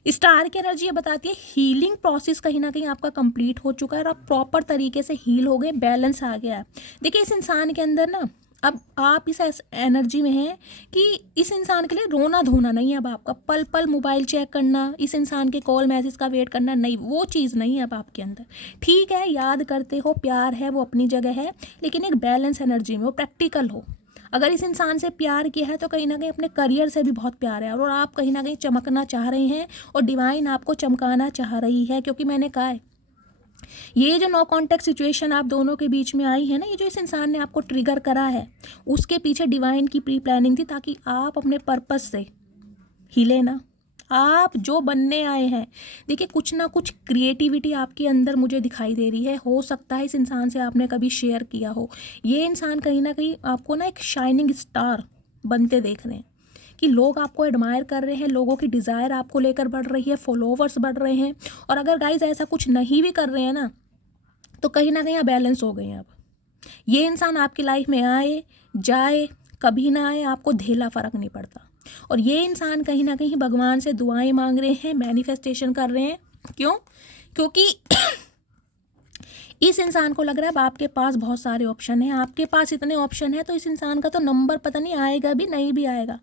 स्टार की एनर्जी ये बताती है हीलिंग प्रोसेस कहीं ना कहीं आपका कंप्लीट हो चुका है और आप प्रॉपर तरीके से हील हो गए, बैलेंस आ गया है। देखिए इस इंसान के अंदर ना अब आप इस एनर्जी में हैं कि इस इंसान के लिए रोना धोना नहीं है। अब आपका पल पल मोबाइल चेक करना, इस इंसान के कॉल मैसेज का वेट करना नहीं, वो चीज़ नहीं है अब आपके अंदर। ठीक है, याद करते हो, प्यार है, वो अपनी जगह है, लेकिन एक बैलेंस एनर्जी में, वो प्रैक्टिकल हो। अगर इस इंसान से प्यार किया है तो कहीं ना कहीं अपने करियर से भी बहुत प्यार है और आप कहीं ना कहीं चमकना चाह रहे हैं और डिवाइन आपको चमकाना चाह रही है। क्योंकि मैंने कहा है ये जो नो कॉन्टेक्ट सिचुएशन आप दोनों के बीच में आई है ना, ये जो इस इंसान ने आपको ट्रिगर करा है, उसके पीछे डिवाइन की प्री प्लानिंग थी ताकि आप अपने पर्पस से हिले ना। आप जो बनने आए हैं, देखिए कुछ ना कुछ क्रिएटिविटी आपके अंदर मुझे दिखाई दे रही है। हो सकता है इस इंसान से आपने कभी शेयर किया हो। ये इंसान कहीं ना कहीं आपको ना एक शाइनिंग स्टार बनते देख रहे हैं कि लोग आपको एडमायर कर रहे हैं, लोगों की डिज़ायर आपको लेकर बढ़ रही है, फॉलोवर्स बढ़ रहे हैं। और अगर गाइज ऐसा कुछ नहीं भी कर रहे हैं ना तो कहीं ना कहीं आप बैलेंस हो गए हैं। अब ये इंसान आपकी लाइफ में आए जाए, कभी ना आए, आपको धेला फ़र्क नहीं पड़ता। और ये इंसान कहीं ना कहीं भगवान से दुआएं मांग रहे हैं, मैनिफेस्टेशन कर रहे हैं। क्यों? क्योंकि इस इंसान को लग रहा है अब आपके पास बहुत सारे ऑप्शन हैं। आपके पास इतने ऑप्शन हैं तो इस इंसान का तो नंबर पता नहीं आएगा भी नहीं भी आएगा।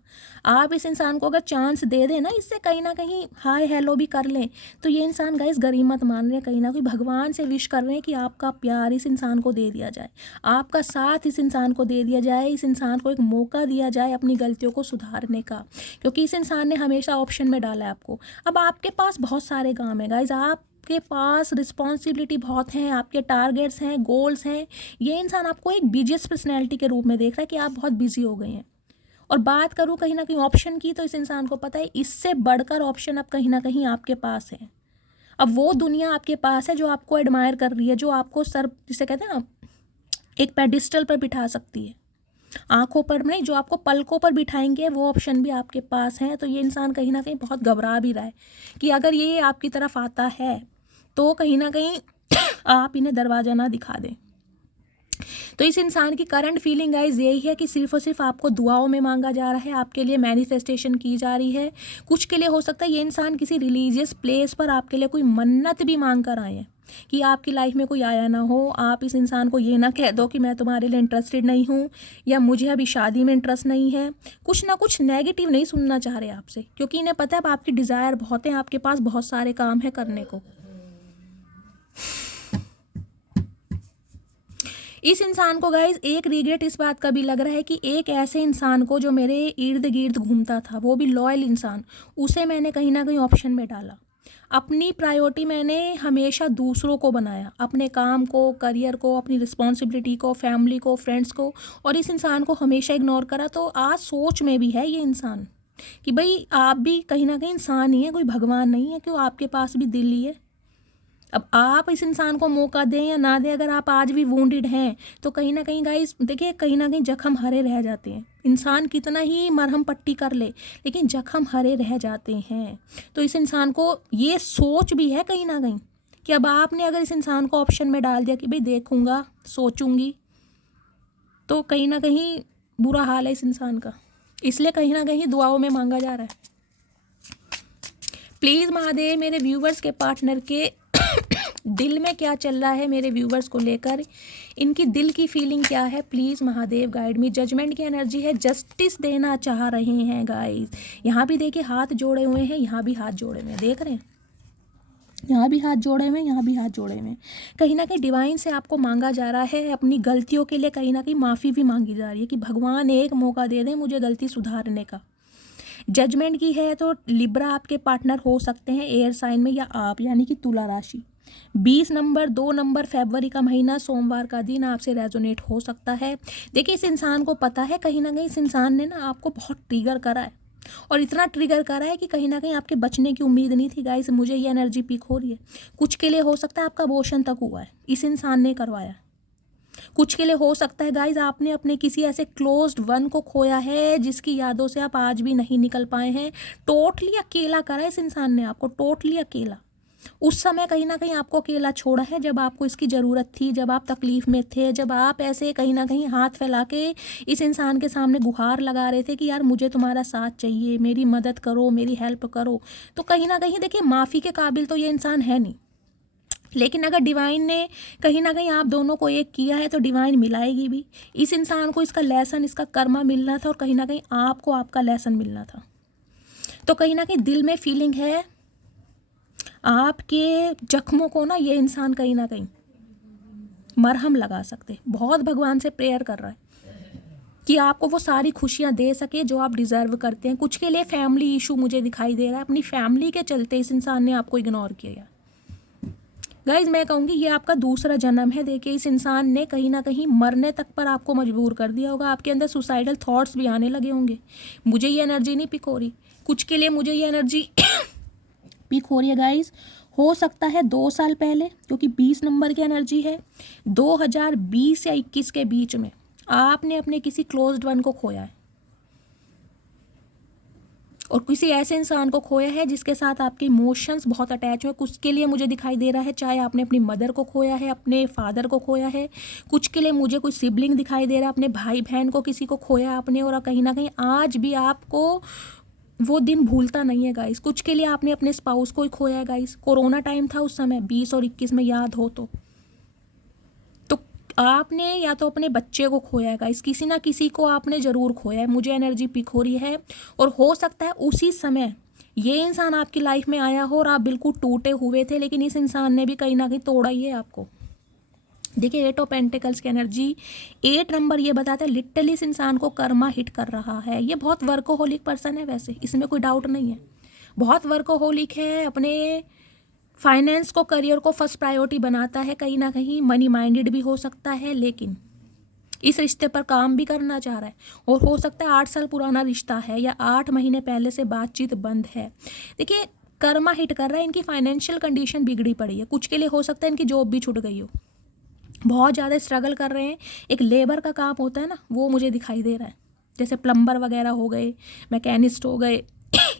आप इस इंसान को अगर चांस दे दें ना, इससे कहीं ना कहीं हाय हेलो भी कर लें, तो ये इंसान गाइस गरीमत मान रहे हैं, कहीं ना कहीं भगवान से विश कर रहे हैं कि आपका प्यार इस इंसान को दे दिया जाए, आपका साथ इस इंसान को दे दिया जाए, इस इंसान को एक मौका दिया जाए अपनी गलतियों को सुधारने का। क्योंकि इस इंसान ने हमेशा ऑप्शन में डाला है आपको। अब आपके पास बहुत सारे काम है गाइज, आपके पास रिस्पॉन्सिबिलिटी बहुत हैं, आपके टारगेट्स हैं, गोल्स हैं। ये इंसान आपको एक बिजीएस्ट पर्सनैलिटी के रूप में देख रहा है कि आप बहुत बिजी हो गए हैं। और बात करूँ कहीं ना कहीं ऑप्शन की, तो इस इंसान को पता है इससे बढ़कर ऑप्शन अब कहीं ना कहीं आपके पास है। अब वो दुनिया आपके पास है जो आपको एडमायर कर रही है, जो आपको सर जिसे कहते हैं ना एक पेडिस्टल पर बिठा सकती है, आंखों पर नहीं, जो आपको पलकों पर बिठाएंगे, वो ऑप्शन भी आपके पास हैं। तो ये इंसान कहीं ना कहीं बहुत घबरा भी रहा है कि अगर ये आपकी तरफ आता है तो कहीं ना कहीं आप इन्हें दरवाज़ा ना दिखा दें। तो इस इंसान की करंट फीलिंग गाइज यही है कि सिर्फ और सिर्फ आपको दुआओं में मांगा जा रहा है, आपके लिए मैनिफेस्टेशन की जा रही है। कुछ के लिए हो सकता है ये इंसान किसी रिलीजियस प्लेस पर आपके लिए कोई मन्नत भी मांग कर आए हैं कि आपकी लाइफ में कोई आया ना हो। आप इस इंसान को ये ना कह दो कि मैं तुम्हारे लिए इंटरेस्टेड नहीं हूँ या मुझे अभी शादी में इंटरेस्ट नहीं है। कुछ ना कुछ नेगेटिव नहीं सुनना चाह रहे आपसे, क्योंकि इन्हें पता है अब आपकी डिज़ायर बहुत है, आपके पास बहुत सारे काम है करने को। इस इंसान को गाइज एक रिग्रेट इस बात का भी लग रहा है कि एक ऐसे इंसान को जो मेरे इर्द गिर्द घूमता था, वो भी लॉयल इंसान, उसे मैंने कहीं ना कहीं ऑप्शन में डाला। अपनी प्रायोरिटी मैंने हमेशा दूसरों को बनाया, अपने काम को, करियर को, अपनी रिस्पॉन्सिबिलिटी को, फैमिली को, फ्रेंड्स को, और इस इंसान को हमेशा इग्नोर करा। तो आज सोच में भी है ये इंसान कि भाई आप भी कहीं ना कहीं इंसान ही है, कोई भगवान नहीं है, क्यों आपके पास भी दिल ही है। अब आप इस इंसान को मौका दें या ना दें, अगर आप आज भी वूंडेड हैं तो कहीं ना कहीं गाइस देखिए कहीं ना कहीं जख्म हरे रह जाते हैं। इंसान कितना ही मरहम पट्टी कर ले लेकिन जख्म हरे रह जाते हैं। तो इस इंसान को ये सोच भी है कहीं ना कहीं कि अब आपने अगर इस इंसान को ऑप्शन में डाल दिया कि भाई देखूंगा, सोचूंगी, तो कहीं ना कहीं बुरा हाल है इस इंसान का, इसलिए कहीं ना कहीं दुआओं में मांगा जा रहा है। प्लीज़ महादेव मेरे व्यूवर्स के पार्टनर के दिल में क्या चल रहा है, मेरे व्यूवर्स को लेकर इनकी दिल की फीलिंग क्या है, please Mahadev guide me. Judgement की एनर्जी है, जस्टिस देना चाह रहे हैं गाइस। यहाँ भी देखिए हाथ जोड़े हुए हैं, यहाँ भी हाथ जोड़े हुए हैं, देख रहे हैं, यहाँ भी हाथ जोड़े हुए हैं, यहाँ भी हाथ जोड़े हुए हैं। कहीं ना कहीं डिवाइन से आपको मांगा जा रहा है, अपनी गलतियों के लिए कहीं ना कहीं माफ़ी भी मांगी जा रही है कि भगवान एक मौका दे दें मुझे गलती सुधारने का। जजमेंट की है तो लिब्रा आपके पार्टनर हो सकते हैं एयर साइन में, या आप यानी कि तुला राशि। 20 नंबर 2 नंबर फरवरी का महीना सोमवार का दिन आपसे रेजोनेट हो सकता है। देखिए इस इंसान को पता है कहीं ना कहीं इस इंसान ने ना आपको बहुत ट्रिगर करा है, और इतना ट्रिगर करा है कि कहीं ना कहीं आपके बचने की उम्मीद नहीं थी गाइस। मुझे ये एनर्जी पीक हो रही है, कुछ के लिए हो सकता है आपका अबॉर्शन तक हुआ है, इस इंसान ने करवाया। कुछ के लिए हो सकता है गाइज आपने अपने किसी ऐसे क्लोज्ड वन को खोया है जिसकी यादों से आप आज भी नहीं निकल पाए हैं। टोटली अकेला करा है इस इंसान ने आपको, टोटली अकेला। उस समय कहीं ना कहीं आपको अकेला छोड़ा है जब आपको इसकी ज़रूरत थी, जब आप तकलीफ़ में थे, जब आप ऐसे कहीं ना कहीं हाथ फैला के इस इंसान के सामने गुहार लगा रहे थे कि यार मुझे तुम्हारा साथ चाहिए, मेरी मदद करो, मेरी हेल्प करो। तो कहीं ना कहीं देखिए माफ़ी के काबिल तो ये इंसान है नहीं, लेकिन अगर डिवाइन ने कहीं ना कहीं आप दोनों को एक किया है तो डिवाइन मिलाएगी भी। इस इंसान को इसका लेसन, इसका कर्मा मिलना था, और कहीं ना कहीं आपको आपका लेसन मिलना था। तो कहीं ना कहीं दिल में फीलिंग है आपके जख्मों को ना ये इंसान कहीं ना कहीं मरहम लगा सकते, बहुत भगवान से प्रेयर कर रहा है कि आपको वो सारी खुशियाँ दे सके जो आप डिज़र्व करते हैं। कुछ के लिए फैमिली इशू मुझे दिखाई दे रहा है, अपनी फैमिली के चलते इस इंसान ने आपको इग्नोर किया। गाइज मैं कहूँगी ये आपका दूसरा जन्म है। देखिए इस इंसान ने कहीं ना कहीं मरने तक पर आपको मजबूर कर दिया होगा, आपके अंदर सुसाइडल थॉट्स भी आने लगे होंगे। मुझे ये एनर्जी नहीं पिक हो रही, कुछ के लिए मुझे ये एनर्जी पिक हो रही है गाइज। हो सकता है 2 साल पहले, क्योंकि 20 नंबर की एनर्जी है, 2020 या 21 के बीच में आपने अपने किसी क्लोज्ड वन को खोया है, और किसी ऐसे इंसान को खोया है जिसके साथ आपके इमोशंस बहुत अटैच हुए। कुछ के लिए मुझे दिखाई दे रहा है चाहे आपने अपनी मदर को खोया है, अपने फादर को खोया है। कुछ के लिए मुझे कोई सिबलिंग दिखाई दे रहा है, अपने भाई बहन को किसी को खोया आपने, और कहीं ना कहीं आज भी आपको वो दिन भूलता नहीं है गाइस। कुछ के लिए आपने अपने स्पाउस को ही खोया है गाइस। कोरोना टाइम था उस समय 20 और 21 में, याद हो तो आपने या तो अपने बच्चे को खोया है गाइस, किसी ना किसी को आपने ज़रूर खोया है। मुझे एनर्जी पिक हो रही है, और हो सकता है उसी समय ये इंसान आपकी लाइफ में आया हो और आप बिल्कुल टूटे हुए थे, लेकिन इस इंसान ने भी कहीं ना कहीं तोड़ा ही है आपको। देखिए 8 ऑफ पेंटिकल्स की एनर्जी, 8 नंबर ये बताता है लिटरली इस इंसान को कर्मा हिट कर रहा है। ये बहुत वर्कोहोलिक पर्सन है वैसे, इसमें कोई डाउट नहीं है, बहुत वर्कोहोलिक है, अपने फाइनेंस को, करियर को फर्स्ट प्रायोरिटी बनाता है, कहीं ना कहीं मनी माइंडेड भी हो सकता है, लेकिन इस रिश्ते पर काम भी करना चाह रहा है। और हो सकता है 8 साल पुराना रिश्ता है या 8 महीने पहले से बातचीत बंद है। देखिए कर्मा हिट कर रहा है, इनकी फाइनेंशियल कंडीशन बिगड़ी पड़ी है। कुछ के लिए हो सकता है इनकी जॉब भी छूट गई हो, बहुत ज़्यादा स्ट्रगल कर रहे हैं। एक लेबर का काम होता है ना, वो मुझे दिखाई दे रहा है, जैसे प्लम्बर वगैरह हो गए, मैकेनिस्ट हो गए,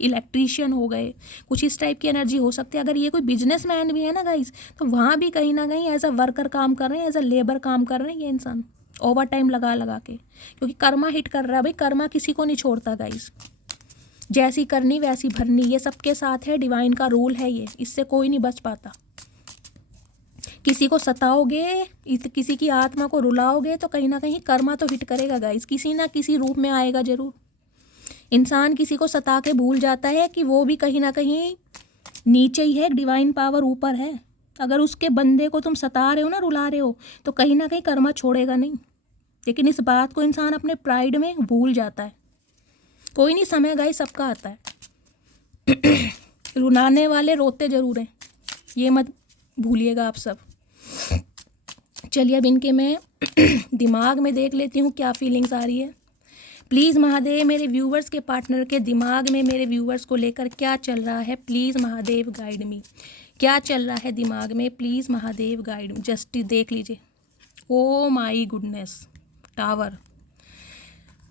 इलेक्ट्रीशियन हो गए, कुछ इस टाइप की एनर्जी हो सकती है। अगर ये कोई बिजनेसमैन भी है ना गाइस, तो वहाँ भी कहीं ना कहीं एज अ वर्कर काम कर रहे हैं, एज अ लेबर काम कर रहे हैं ये इंसान, ओवर टाइम लगा लगा के, क्योंकि कर्मा हिट कर रहा है। भाई कर्मा किसी को नहीं छोड़ता गाइस, जैसी करनी वैसी भरनी, ये सबके साथ है, डिवाइन का रूल है ये, इससे कोई नहीं बच पाता। किसी को सताओगे, किसी की आत्मा को रुलाओगे तो कहीं ना कहीं कर्मा तो हिट करेगा गाइस, किसी ना किसी रूप में आएगा जरूर। इंसान किसी को सता के भूल जाता है कि वो भी कहीं ना कहीं नीचे ही है, डिवाइन पावर ऊपर है। अगर उसके बंदे को तुम सता रहे हो ना, रुला रहे हो, तो कहीं ना कहीं कर्मा छोड़ेगा नहीं। लेकिन इस बात को इंसान अपने प्राइड में भूल जाता है। कोई नहीं, समय गाइस सबका आता है। रुलाने वाले रोते जरूर हैं, ये मत भूलिएगा आप सब। चलिए अब इनके मैं दिमाग में देख लेती हूँ क्या फीलिंग्स आ रही है। प्लीज़ महादेव मेरे व्यूवर्स के पार्टनर के दिमाग में मेरे व्यूवर्स को लेकर क्या चल रहा है, प्लीज़ महादेव गाइड मी। क्या चल रहा है दिमाग में, please Mahadev guide me. Just देख लीजिए, ओ माई गुडनेस, टावर।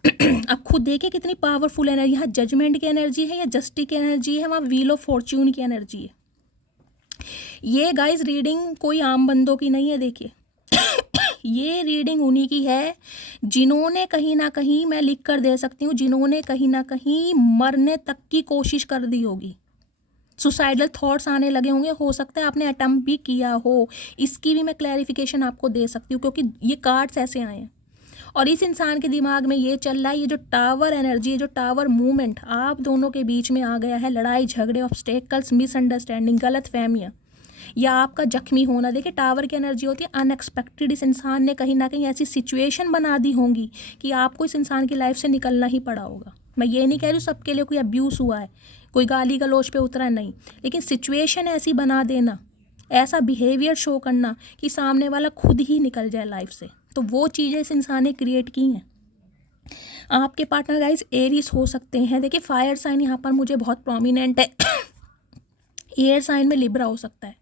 अब खुद देखिए कितनी पावरफुल एनर्जी, यहाँ जजमेंट की एनर्जी है या जस्टिस की एनर्जी है, वहाँ व्हील ऑफ फॉर्च्यून की एनर्जी है। ये गाइस रीडिंग कोई आम बंदों की नहीं है। देखिए ये रीडिंग उन्हीं की है जिन्होंने कहीं ना कहीं, मैं लिख कर दे सकती हूँ, जिन्होंने कहीं ना कहीं मरने तक की कोशिश कर दी होगी, सुसाइडल थॉट्स आने लगे होंगे, हो सकता है आपने अटेम्प्ट भी किया हो। इसकी भी मैं क्लैरिफिकेशन आपको दे सकती हूँ क्योंकि ये कार्ड्स ऐसे आए हैं और इस इंसान के दिमाग में ये चल रहा है, ये जो टावर एनर्जी है, जो टावर मूवमेंट आप दोनों के बीच में आ गया है, लड़ाई झगड़े, ऑब्स्टेकल्स, मिसअंडरस्टैंडिंग, गलत फहमियाँ या आपका जख्मी होना। देखिए टावर की एनर्जी होती है अनएक्सपेक्टेड। इस इंसान ने कहीं ना कहीं ऐसी सिचुएशन बना दी होंगी कि आपको इस इंसान की लाइफ से निकलना ही पड़ा होगा। मैं ये नहीं कह रही हूँ सबके लिए कोई अब्यूज़ हुआ है, कोई गाली गलौज पे उतरा नहीं, लेकिन सिचुएशन ऐसी बना देना, ऐसा बिहेवियर शो करना कि सामने वाला खुद ही निकल जाए लाइफ से, तो वो चीज़ें इस इंसान ने क्रिएट की हैं। आपके पार्टनर गाइस एरीज हो सकते हैं। देखिए फायर साइन यहाँ पर मुझे बहुत प्रोमिनेंट है। एयर साइन में लिब्रा हो सकता है।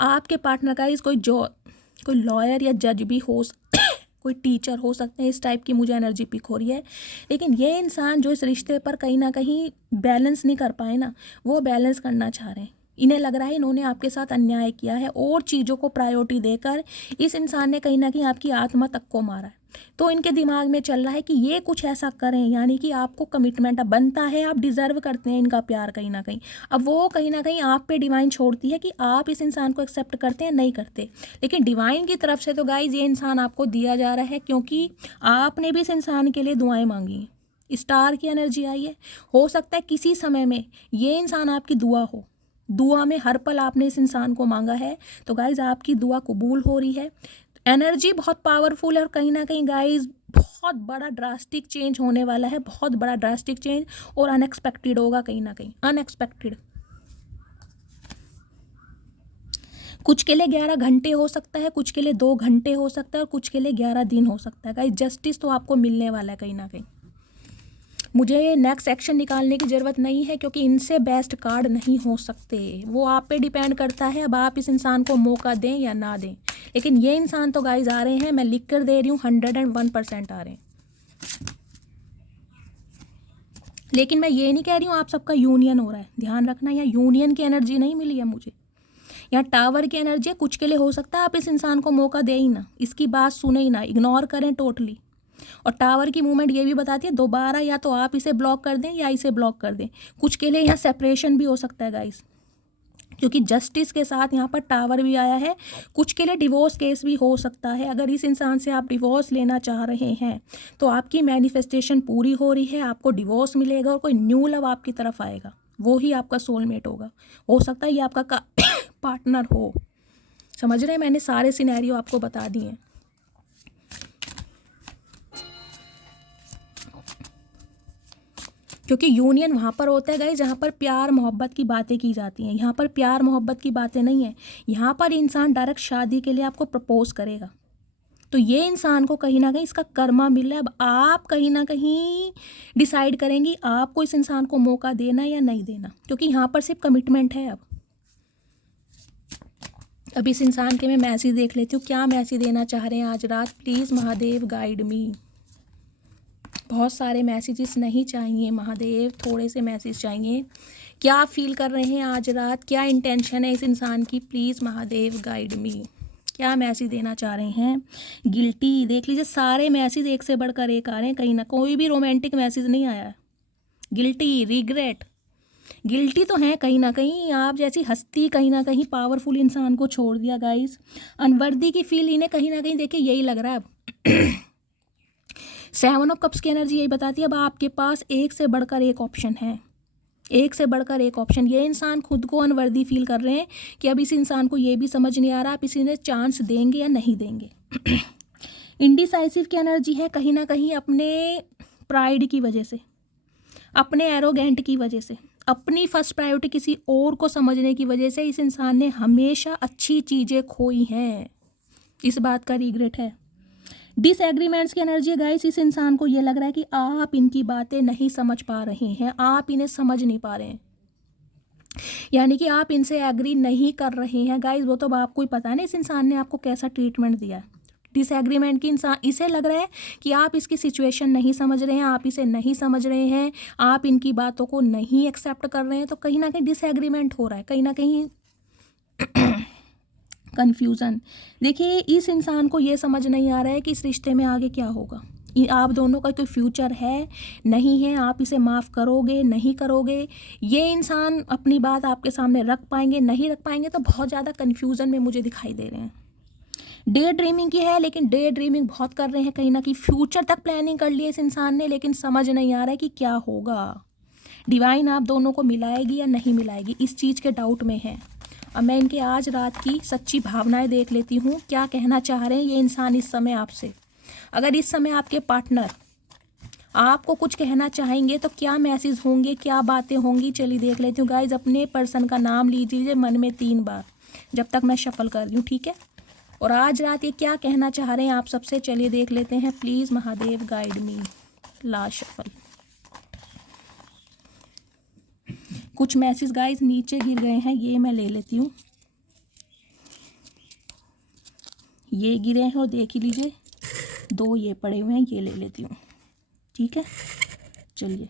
आपके पार्टनर गाइस कोई लॉयर या जज भी हो कोई टीचर हो सकते हैं। इस टाइप की मुझे एनर्जी पिक हो रही है। लेकिन ये इंसान जो इस रिश्ते पर कहीं ना कहीं बैलेंस नहीं कर पाए ना, वो बैलेंस करना चाह रहे हैं। इन्हें लग रहा है इन्होंने आपके साथ अन्याय किया है और चीज़ों को प्रायोरिटी देकर इस इंसान ने कहीं ना कहीं आपकी आत्मा तक को मारा है। तो इनके दिमाग में चल रहा है कि ये कुछ ऐसा करें, यानी कि आपको कमिटमेंट बनता है, आप डिज़र्व करते हैं इनका प्यार कहीं ना कहीं। अब वो कहीं ना कहीं आप पे डिवाइन छोड़ती है कि आप इस इंसान को एक्सेप्ट करते हैं नहीं करते। लेकिन डिवाइन की तरफ से तो गाइज ये इंसान आपको दिया जा रहा है क्योंकि आपने भी इस इंसान के लिए दुआएं मांगी हैं। स्टार की एनर्जी आई है। हो सकता है किसी समय में ये इंसान आपकी दुआ हो, दुआ में हर पल आपने इस इंसान को मांगा है, तो गाइज आपकी दुआ कबूल हो रही है। एनर्जी बहुत पावरफुल है और कहीं ना कहीं गाइज बहुत बड़ा ड्रास्टिक चेंज होने वाला है, बहुत बड़ा ड्रास्टिक चेंज और अनएक्सपेक्टेड होगा, कहीं ना कहीं अनएक्सपेक्टेड। कुछ के लिए 11 घंटे हो सकता है, कुछ के लिए 2 घंटे हो सकता है और कुछ के लिए 11 दिन हो सकता है। गाइज जस्टिस तो आपको मिलने वाला है कहीं ना कहीं। मुझे नेक्स्ट एक्शन निकालने की ज़रूरत नहीं है क्योंकि इनसे बेस्ट कार्ड नहीं हो सकते। वो आप पे डिपेंड करता है, अब आप इस इंसान को मौका दें या ना दें। लेकिन ये इंसान तो गाइज आ रहे हैं, मैं लिख कर दे रही हूँ 101% आ रहे हैं। लेकिन मैं ये नहीं कह रही हूँ आप सबका यूनियन हो रहा है, ध्यान रखना, यहाँ यूनियन की एनर्जी नहीं मिली है मुझे, यहाँ टावर की एनर्जी है। कुछ के लिए हो सकता है आप इस इंसान को मौका दें ही ना, इसकी बात सुने ही ना, इग्नोर करें टोटली। और टावर की मूवमेंट ये भी बताती है दोबारा या तो आप इसे ब्लॉक कर दें या इसे ब्लॉक कर दें। कुछ के लिए यहाँ सेपरेशन भी हो सकता है गाइस, क्योंकि जस्टिस के साथ यहाँ पर टावर भी आया है। कुछ के लिए डिवोर्स केस भी हो सकता है। अगर इस इंसान से आप डिवोर्स लेना चाह रहे हैं तो आपकी मैनिफेस्टेशन पूरी हो रही है, आपको डिवोर्स मिलेगा और कोई न्यू लव आपकी तरफ आएगा, वो ही आपका सोलमेट होगा। हो सकता है ये आपका पार्टनर हो। समझ रहे हैं, मैंने सारे सिनेरियो आपको बता दिए हैं। क्योंकि यूनियन वहाँ पर होता है गाइस जहाँ पर प्यार मोहब्बत की बातें की जाती हैं। यहाँ पर प्यार मोहब्बत की बातें नहीं है, यहाँ पर इंसान डायरेक्ट शादी के लिए आपको प्रपोज करेगा। तो ये इंसान को कहीं ना कहीं इसका कर्मा मिल रहा है। अब आप कहीं ना कहीं डिसाइड करेंगी आपको इस इंसान को मौका देना या नहीं देना, क्योंकि यहाँ पर सिर्फ कमिटमेंट है। अब इस इंसान के मैं मैसेज देख लेती हूँ, क्या मैसेज देना चाह रहे हैं आज रात। प्लीज़ महादेव गाइड मी। बहुत सारे मैसेजेस नहीं चाहिए महादेव, थोड़े से मैसेज चाहिए। क्या फील कर रहे हैं आज रात, क्या इंटेंशन है इस इंसान की, प्लीज़ महादेव गाइड मी। क्या मैसेज देना चाह रहे हैं। गिल्टी, देख लीजिए सारे मैसेज एक से बढ़कर एक आ रहे हैं, कहीं ना कोई भी रोमांटिक मैसेज नहीं आया है। गिल्टी, रिग्रेट, गिल्टी तो है कहीं ना कहीं। आप जैसी हस्ती कहीं ना कहीं पावरफुल इंसान को छोड़ दिया गाइस। अनवर्दी की फील इन्हें कहीं ना कहीं देखिए यही लग रहा है अब। 7 ऑफ कप्स की एनर्जी यही बताती है अब आपके पास एक से बढ़कर एक ऑप्शन है, एक से बढ़कर एक ऑप्शन। ये इंसान खुद को अनवर्दी फील कर रहे हैं कि अब इस इंसान को ये भी समझ नहीं आ रहा आप इसी ने चांस देंगे या नहीं देंगे। इंडिसाइसिव की एनर्जी है कहीं ना कहीं अपने प्राइड की वजह से, अपने एरोगेंट की वजह से, अपनी फर्स्ट प्रायोरिटी किसी और को समझने की वजह से इस इंसान ने हमेशा अच्छी चीज़ें खोई हैं। इस बात का रिग्रेट है। डिसएग्रीमेंट्स की एनर्जी गाइस, इस इंसान को ये लग रहा है कि आप इनकी बातें नहीं समझ पा रहे हैं, आप इन्हें समझ नहीं पा रहे हैं, यानी कि आप इनसे एग्री नहीं कर रहे हैं गाइस। वो तो आपको ही पता है ना इस इंसान ने आपको कैसा ट्रीटमेंट दिया है। डिसएग्रीमेंट की इंसान इसे लग रहा है कि आप इसकी सिचुएशन नहीं समझ रहे हैं, आप इसे नहीं समझ रहे हैं, आप इनकी बातों को नहीं एक्सेप्ट कर रहे हैं। तो कहीं ना कहीं डिसएग्रीमेंट हो रहा है, कहीं ना कहीं कन्फ्यूज़न। देखिए इस इंसान को ये समझ नहीं आ रहा है कि इस रिश्ते में आगे क्या होगा। आप दोनों का कोई फ्यूचर है नहीं है, आप इसे माफ़ करोगे नहीं करोगे, ये इंसान अपनी बात आपके सामने रख पाएंगे नहीं रख पाएंगे, तो बहुत ज़्यादा कन्फ्यूज़न में मुझे दिखाई दे रहे हैं। डे ड्रीमिंग की है, लेकिन डे ड्रीमिंग बहुत कर रहे हैं, कहीं ना कहीं फ्यूचर तक प्लानिंग कर ली है इस इंसान ने, लेकिन समझ नहीं आ रहा है कि क्या होगा। डिवाइन आप दोनों को मिलाएगी या नहीं मिलाएगी, इस चीज़ के डाउट में है। अब मैं इनके आज रात की सच्ची भावनाएं देख लेती हूँ, क्या कहना चाह रहे हैं ये इंसान इस समय आपसे। अगर इस समय आपके पार्टनर आपको कुछ कहना चाहेंगे तो क्या मैसेज होंगे, क्या बातें होंगी, चलिए देख लेती हूँ। गाइज अपने पर्सन का नाम लीजिए मन में 3 बार जब तक मैं शफल कर रही हूँ, ठीक है। और आज रात ये क्या कहना चाह रहे हैं आप सबसे, चलिए देख लेते हैं। Please Mahadev guide me. Last shuffle. कुछ मैसेज गाइज नीचे गिर गए हैं, ये मैं ले लेती हूँ। ये गिरे हैं और देख ही लीजिए, 2 ये पड़े हुए हैं, ये ले लेती हूँ, ठीक है। चलिए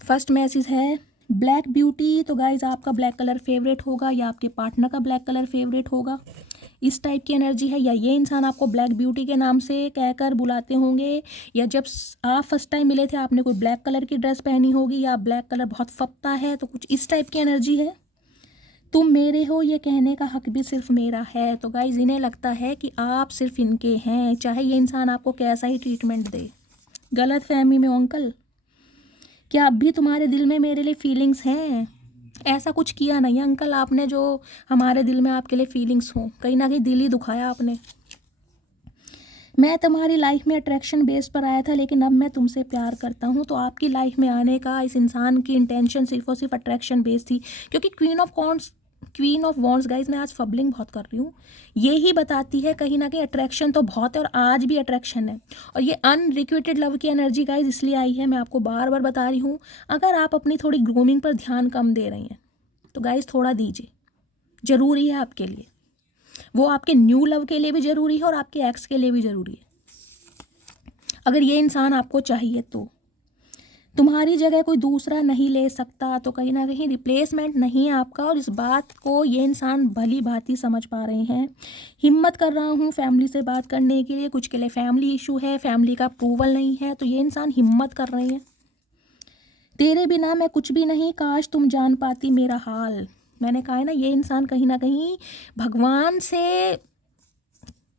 फर्स्ट मैसेज है ब्लैक ब्यूटी। तो गाइज आपका ब्लैक कलर फेवरेट होगा या आपके पार्टनर का ब्लैक कलर फेवरेट होगा, इस टाइप की एनर्जी है। या ये इंसान आपको ब्लैक ब्यूटी के नाम से कहकर बुलाते होंगे, या जब आप फर्स्ट टाइम मिले थे आपने कोई ब्लैक कलर की ड्रेस पहनी होगी, या ब्लैक कलर बहुत फपता है, तो कुछ इस टाइप की एनर्जी है। तुम मेरे हो ये कहने का हक भी सिर्फ मेरा है। तो गाइज इन्हें लगता है कि आप सिर्फ इनके हैं, चाहे ये इंसान आपको कैसा ही ट्रीटमेंट दे। गलत फहमी में अंकल, क्या अब भी तुम्हारे दिल में मेरे लिए फीलिंग्स हैं? ऐसा कुछ किया नहीं अंकल आपने जो हमारे दिल में आपके लिए फीलिंग्स हो, कहीं ना कहीं दिल ही दुखाया आपने। मैं तुम्हारी लाइफ में अट्रैक्शन बेस पर आया था, लेकिन अब मैं तुमसे प्यार करता हूँ। तो आपकी लाइफ में आने का इस इंसान की इंटेंशन सिर्फ और सिर्फ अट्रैक्शन बेस थी, क्योंकि क्वीन ऑफ वॉन्ड्स गाइज, मैं आज फबलिंग बहुत कर रही हूँ, ये ही बताती है कहीं ना कहीं अट्रैक्शन तो बहुत है और आज भी अट्रैक्शन है। और ये अनरिक्वेटेड लव की एनर्जी गाइज इसलिए आई है, मैं आपको बार बार बता रही हूँ, अगर आप अपनी थोड़ी ग्रूमिंग पर ध्यान कम दे रही हैं तो गाइज थोड़ा दीजिए, ज़रूरी है आपके लिए। वो आपके न्यू लव के लिए भी ज़रूरी है और आपके एक्स के लिए भी ज़रूरी है। अगर ये इंसान आपको चाहिए तो तुम्हारी जगह कोई दूसरा नहीं ले सकता, तो कहीं ना कहीं रिप्लेसमेंट नहीं है आपका, और इस बात को ये इंसान भली भांति समझ पा रहे हैं। हिम्मत कर रहा हूँ फैमिली से बात करने के लिए, कुछ के लिए फैमिली इशू है, फैमिली का अप्रूवल नहीं है, तो ये इंसान हिम्मत कर रहे हैं। तेरे बिना मैं कुछ भी नहीं, काश तुम जान पाती मेरा हाल। मैंने कहा है ना, ये इंसान कहीं ना कहीं भगवान से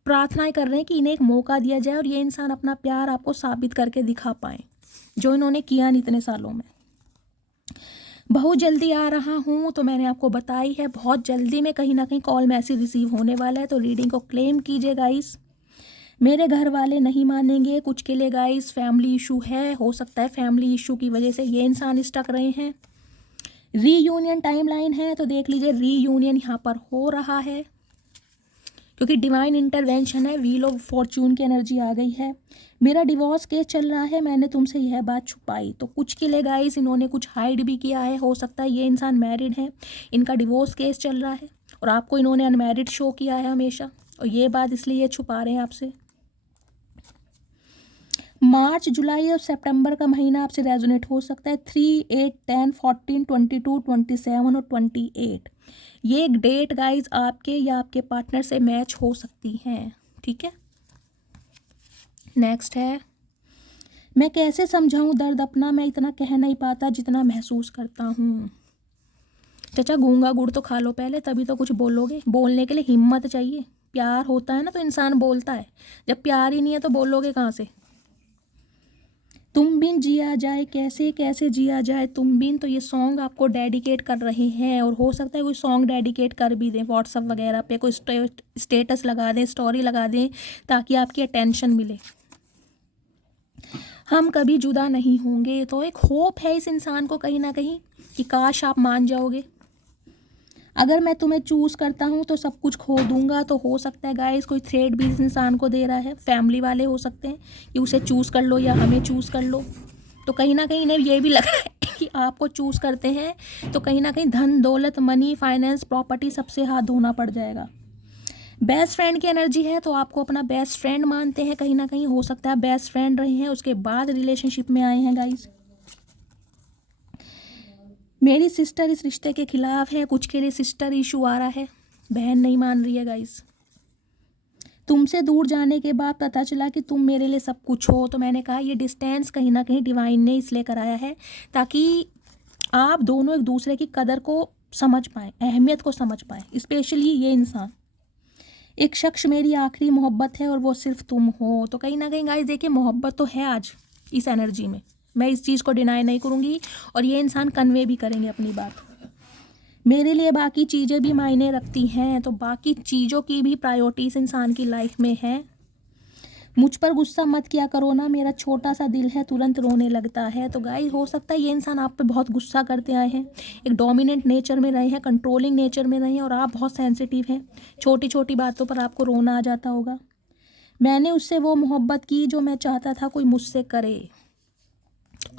प्रार्थनाएं कर रहे हैं कि इन्हें एक मौका दिया जाए और ये इंसान अपना प्यार आपको साबित करके दिखा पाए, जो इन्होंने किया नहीं इतने सालों में। बहुत जल्दी आ रहा हूँ, तो मैंने आपको बताई है बहुत जल्दी में कहीं ना कहीं कॉल मैसेज रिसीव होने वाला है, तो रीडिंग को क्लेम कीजिए गाइस। मेरे घर वाले नहीं मानेंगे, कुछ के लिए गाइस फैमिली इशू है, हो सकता है फैमिली इशू की वजह से ये इंसान स्टक रहे हैं। रीयूनियन टाइमलाइन है, तो देख लीजिए रीयूनियन यहाँ पर हो रहा है, क्योंकि डिवाइन इंटरवेंशन है, व्हील ऑफ फॉर्चून की एनर्जी आ गई है। मेरा डिवोर्स केस चल रहा है, मैंने तुमसे यह बात छुपाई। तो कुछ के लिए गाइस इन्होंने कुछ हाइड भी किया है, हो सकता है ये इंसान मैरिड है, इनका डिवोर्स केस चल रहा है और आपको इन्होंने अनमैरिड शो किया है हमेशा, और ये बात इसलिए ये छुपा रहे हैं आपसे। मार्च, जुलाई और सितंबर का महीना आपसे रेजोनेट हो सकता है। 3, 8, 10, 14, 22, 27 और 28 ये एक डेट गाइज आपके या आपके पार्टनर से मैच हो सकती हैं, ठीक है। नेक्स्ट है, मैं कैसे समझाऊं दर्द अपना, मैं इतना कह नहीं पाता जितना महसूस करता हूँ। चाचा गूंगा गुड़ तो खा लो पहले, तभी तो कुछ बोलोगे। बोलने के लिए हिम्मत चाहिए, प्यार होता है ना तो इंसान बोलता है, जब प्यार ही नहीं है तो बोलोगे कहाँ से। तुम बिन जिया जाए कैसे कैसे जिया जाए तुम बिन, तो ये सॉन्ग आपको डेडिकेट कर रहे हैं, और हो सकता है कोई सॉन्ग डेडिकेट कर भी दें, व्हाट्सअप वगैरह पे कोई स्टेटस लगा दें, स्टोरी लगा दें, ताकि आपकी अटेंशन मिले। हम कभी जुदा नहीं होंगे, तो एक होप है इस इंसान को कहीं ना कहीं कि काश आप मान जाओगे। अगर मैं तुम्हें चूज़ करता हूँ तो सब कुछ खो दूंगा, तो हो सकता है गाइस कोई थ्रेड भी इस इंसान को दे रहा है, फैमिली वाले हो सकते हैं कि उसे चूज़ कर लो या हमें चूज़ कर लो। तो कहीं ना कहीं इन्हें ये भी लग रहा है कि आपको चूज़ करते हैं तो कहीं ना कहीं धन दौलत मनी फाइनेंस प्रॉपर्टी सबसे हाथ धोना पड़ जाएगा। बेस्ट फ्रेंड की एनर्जी है, तो आपको अपना बेस्ट फ्रेंड मानते हैं कहीं ना कहीं, हो सकता है बेस्ट फ्रेंड रहे हैं उसके बाद रिलेशनशिप में आए हैं गाइस। मेरी सिस्टर इस रिश्ते के खिलाफ है, कुछ के लिए सिस्टर इशू आ रहा है, बहन नहीं मान रही है गाइस। तुमसे दूर जाने के बाद पता चला कि तुम मेरे लिए सब कुछ हो, तो मैंने कहा ये डिस्टेंस कहीं ना कहीं डिवाइन ने इसलिए कराया है ताकि आप दोनों एक दूसरे की कदर को समझ पाएँ, अहमियत को समझ पाएँ। स्पेशली ये इंसान, एक शख्स मेरी आखिरी मोहब्बत है और वो सिर्फ तुम हो। तो कहीं ना कहीं गाइस देखिए, मोहब्बत तो है आज इस एनर्जी में, मैं इस चीज़ को डिनाई नहीं करूँगी और ये इंसान कन्वे भी करेंगे अपनी बात। मेरे लिए बाकी चीज़ें भी मायने रखती हैं, तो बाकी चीज़ों की भी प्रायोरिटी इस इंसान की लाइफ में है। मुझ पर गुस्सा मत किया करो ना, मेरा छोटा सा दिल है, तुरंत रोने लगता है। तो गाइस हो सकता है ये इंसान आप पे बहुत गुस्सा करते आए हैं, एक डोमिनेंट नेचर में रहे हैं, कंट्रोलिंग नेचर में रहे हैं और आप बहुत सेंसिटिव हैं, छोटी छोटी बातों पर आपको रोना आ जाता होगा। मैंने उससे वो मोहब्बत की जो मैं चाहता था कोई मुझसे करे।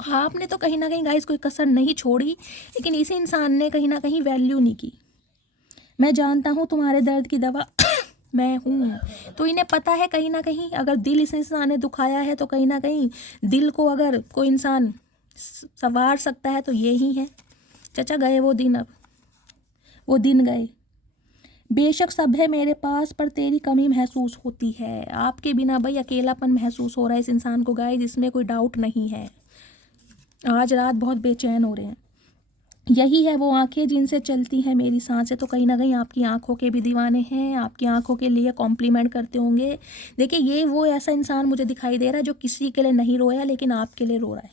आपने तो कहीं ना कहीं गाइस कोई कसर नहीं छोड़ी, लेकिन इस इंसान ने कहीं ना कहीं वैल्यू नहीं की। मैं जानता हूँ तुम्हारे दर्द की दवा मैं हूँ, तो इन्हें पता है कहीं ना कहीं अगर दिल इस इंसान ने दुखाया है तो कहीं ना कहीं दिल को अगर कोई इंसान संवार सकता है तो ये ही है। चाचा गए वो दिन, अब वो दिन गए। बेशक सब है मेरे पास पर तेरी कमी महसूस होती है। आपके बिना भाई अकेलापन महसूस हो रहा है इस इंसान को गाइस, इसमें कोई डाउट नहीं है। आज रात बहुत बेचैन हो रहे हैं। यही है वो आंखें जिनसे चलती हैं मेरी सांसें। तो कहीं ना कहीं आपकी आंखों के भी दीवाने हैं, आपकी आंखों के लिए कॉम्प्लीमेंट करते होंगे। देखिए ये वो ऐसा इंसान मुझे दिखाई दे रहा है जो किसी के लिए नहीं रोया लेकिन आपके लिए रो रहा है।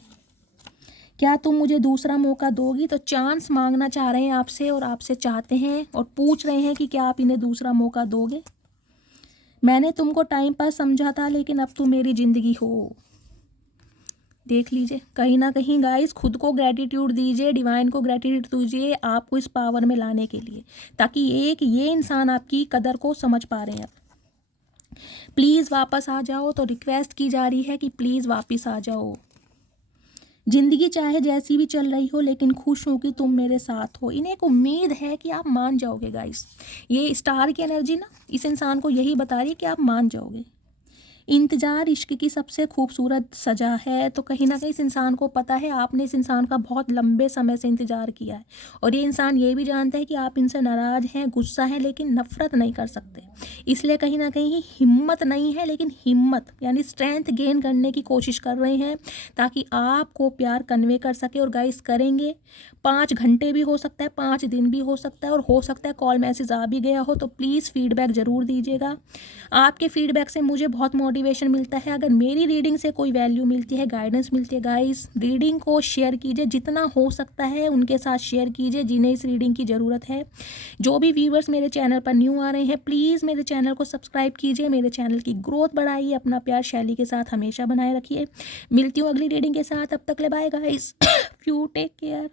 क्या तुम मुझे दूसरा मौका दोगी? तो चांस मांगना चाह रहे हैं आपसे और आपसे चाहते हैं और पूछ रहे हैं कि क्या आप इन्हें दूसरा मौका दोगे। मैंने तुमको टाइम पास समझा था लेकिन अब तुम मेरी ज़िंदगी हो। देख लीजिए, कहीं ना कहीं गाइस खुद को ग्रैटिट्यूड दीजिए, डिवाइन को ग्रैटिट्यूड दीजिए आपको इस पावर में लाने के लिए, ताकि एक ये इंसान आपकी कदर को समझ पा रहे हैं। प्लीज़ वापस आ जाओ, तो रिक्वेस्ट की जा रही है कि प्लीज़ वापस आ जाओ। ज़िंदगी चाहे जैसी भी चल रही हो लेकिन खुश हूँ कि तुम मेरे साथ हो। इन्हें एक उम्मीद है कि आप मान जाओगे गाइस। ये स्टार की एनर्जी ना इस इंसान को यही बता रही है कि आप मान जाओगे। इंतज़ार इश्क की सबसे खूबसूरत सजा है। तो कहीं ना कहीं इस इंसान को पता है आपने इस इंसान का बहुत लंबे समय से इंतज़ार किया है और ये इंसान ये भी जानता है कि आप इनसे नाराज़ हैं, गुस्सा है, लेकिन नफ़रत नहीं कर सकते। इसलिए कहीं ना कहीं हिम्मत नहीं है लेकिन हिम्मत यानी स्ट्रेंथ गेन करने की कोशिश कर रहे हैं ताकि आपको प्यार कन्वे कर सके। और गाइस करेंगे, 5 घंटे भी हो सकता है, 5 दिन भी हो सकता है और हो सकता है कॉल मैसेज आ भी गया हो। तो प्लीज़ फीडबैक ज़रूर दीजिएगा। आपके फीडबैक से मुझे बहुत मोटिवेशन मिलता है। अगर मेरी रीडिंग से कोई वैल्यू मिलती है, गाइडेंस मिलती है गाइस, रीडिंग को शेयर कीजिए, जितना हो सकता है उनके साथ शेयर कीजिए जिन्हें इस रीडिंग की ज़रूरत है। जो भी व्यूवर्स मेरे चैनल पर न्यू आ रहे हैं प्लीज़ मेरे चैनल को सब्सक्राइब कीजिए, मेरे चैनल की ग्रोथ बढ़ाइए, अपना प्यार शैली के साथ हमेशा बनाए रखिए। मिलती हूँ अगली रीडिंग के साथ, अब तक ले bye guys, you take care.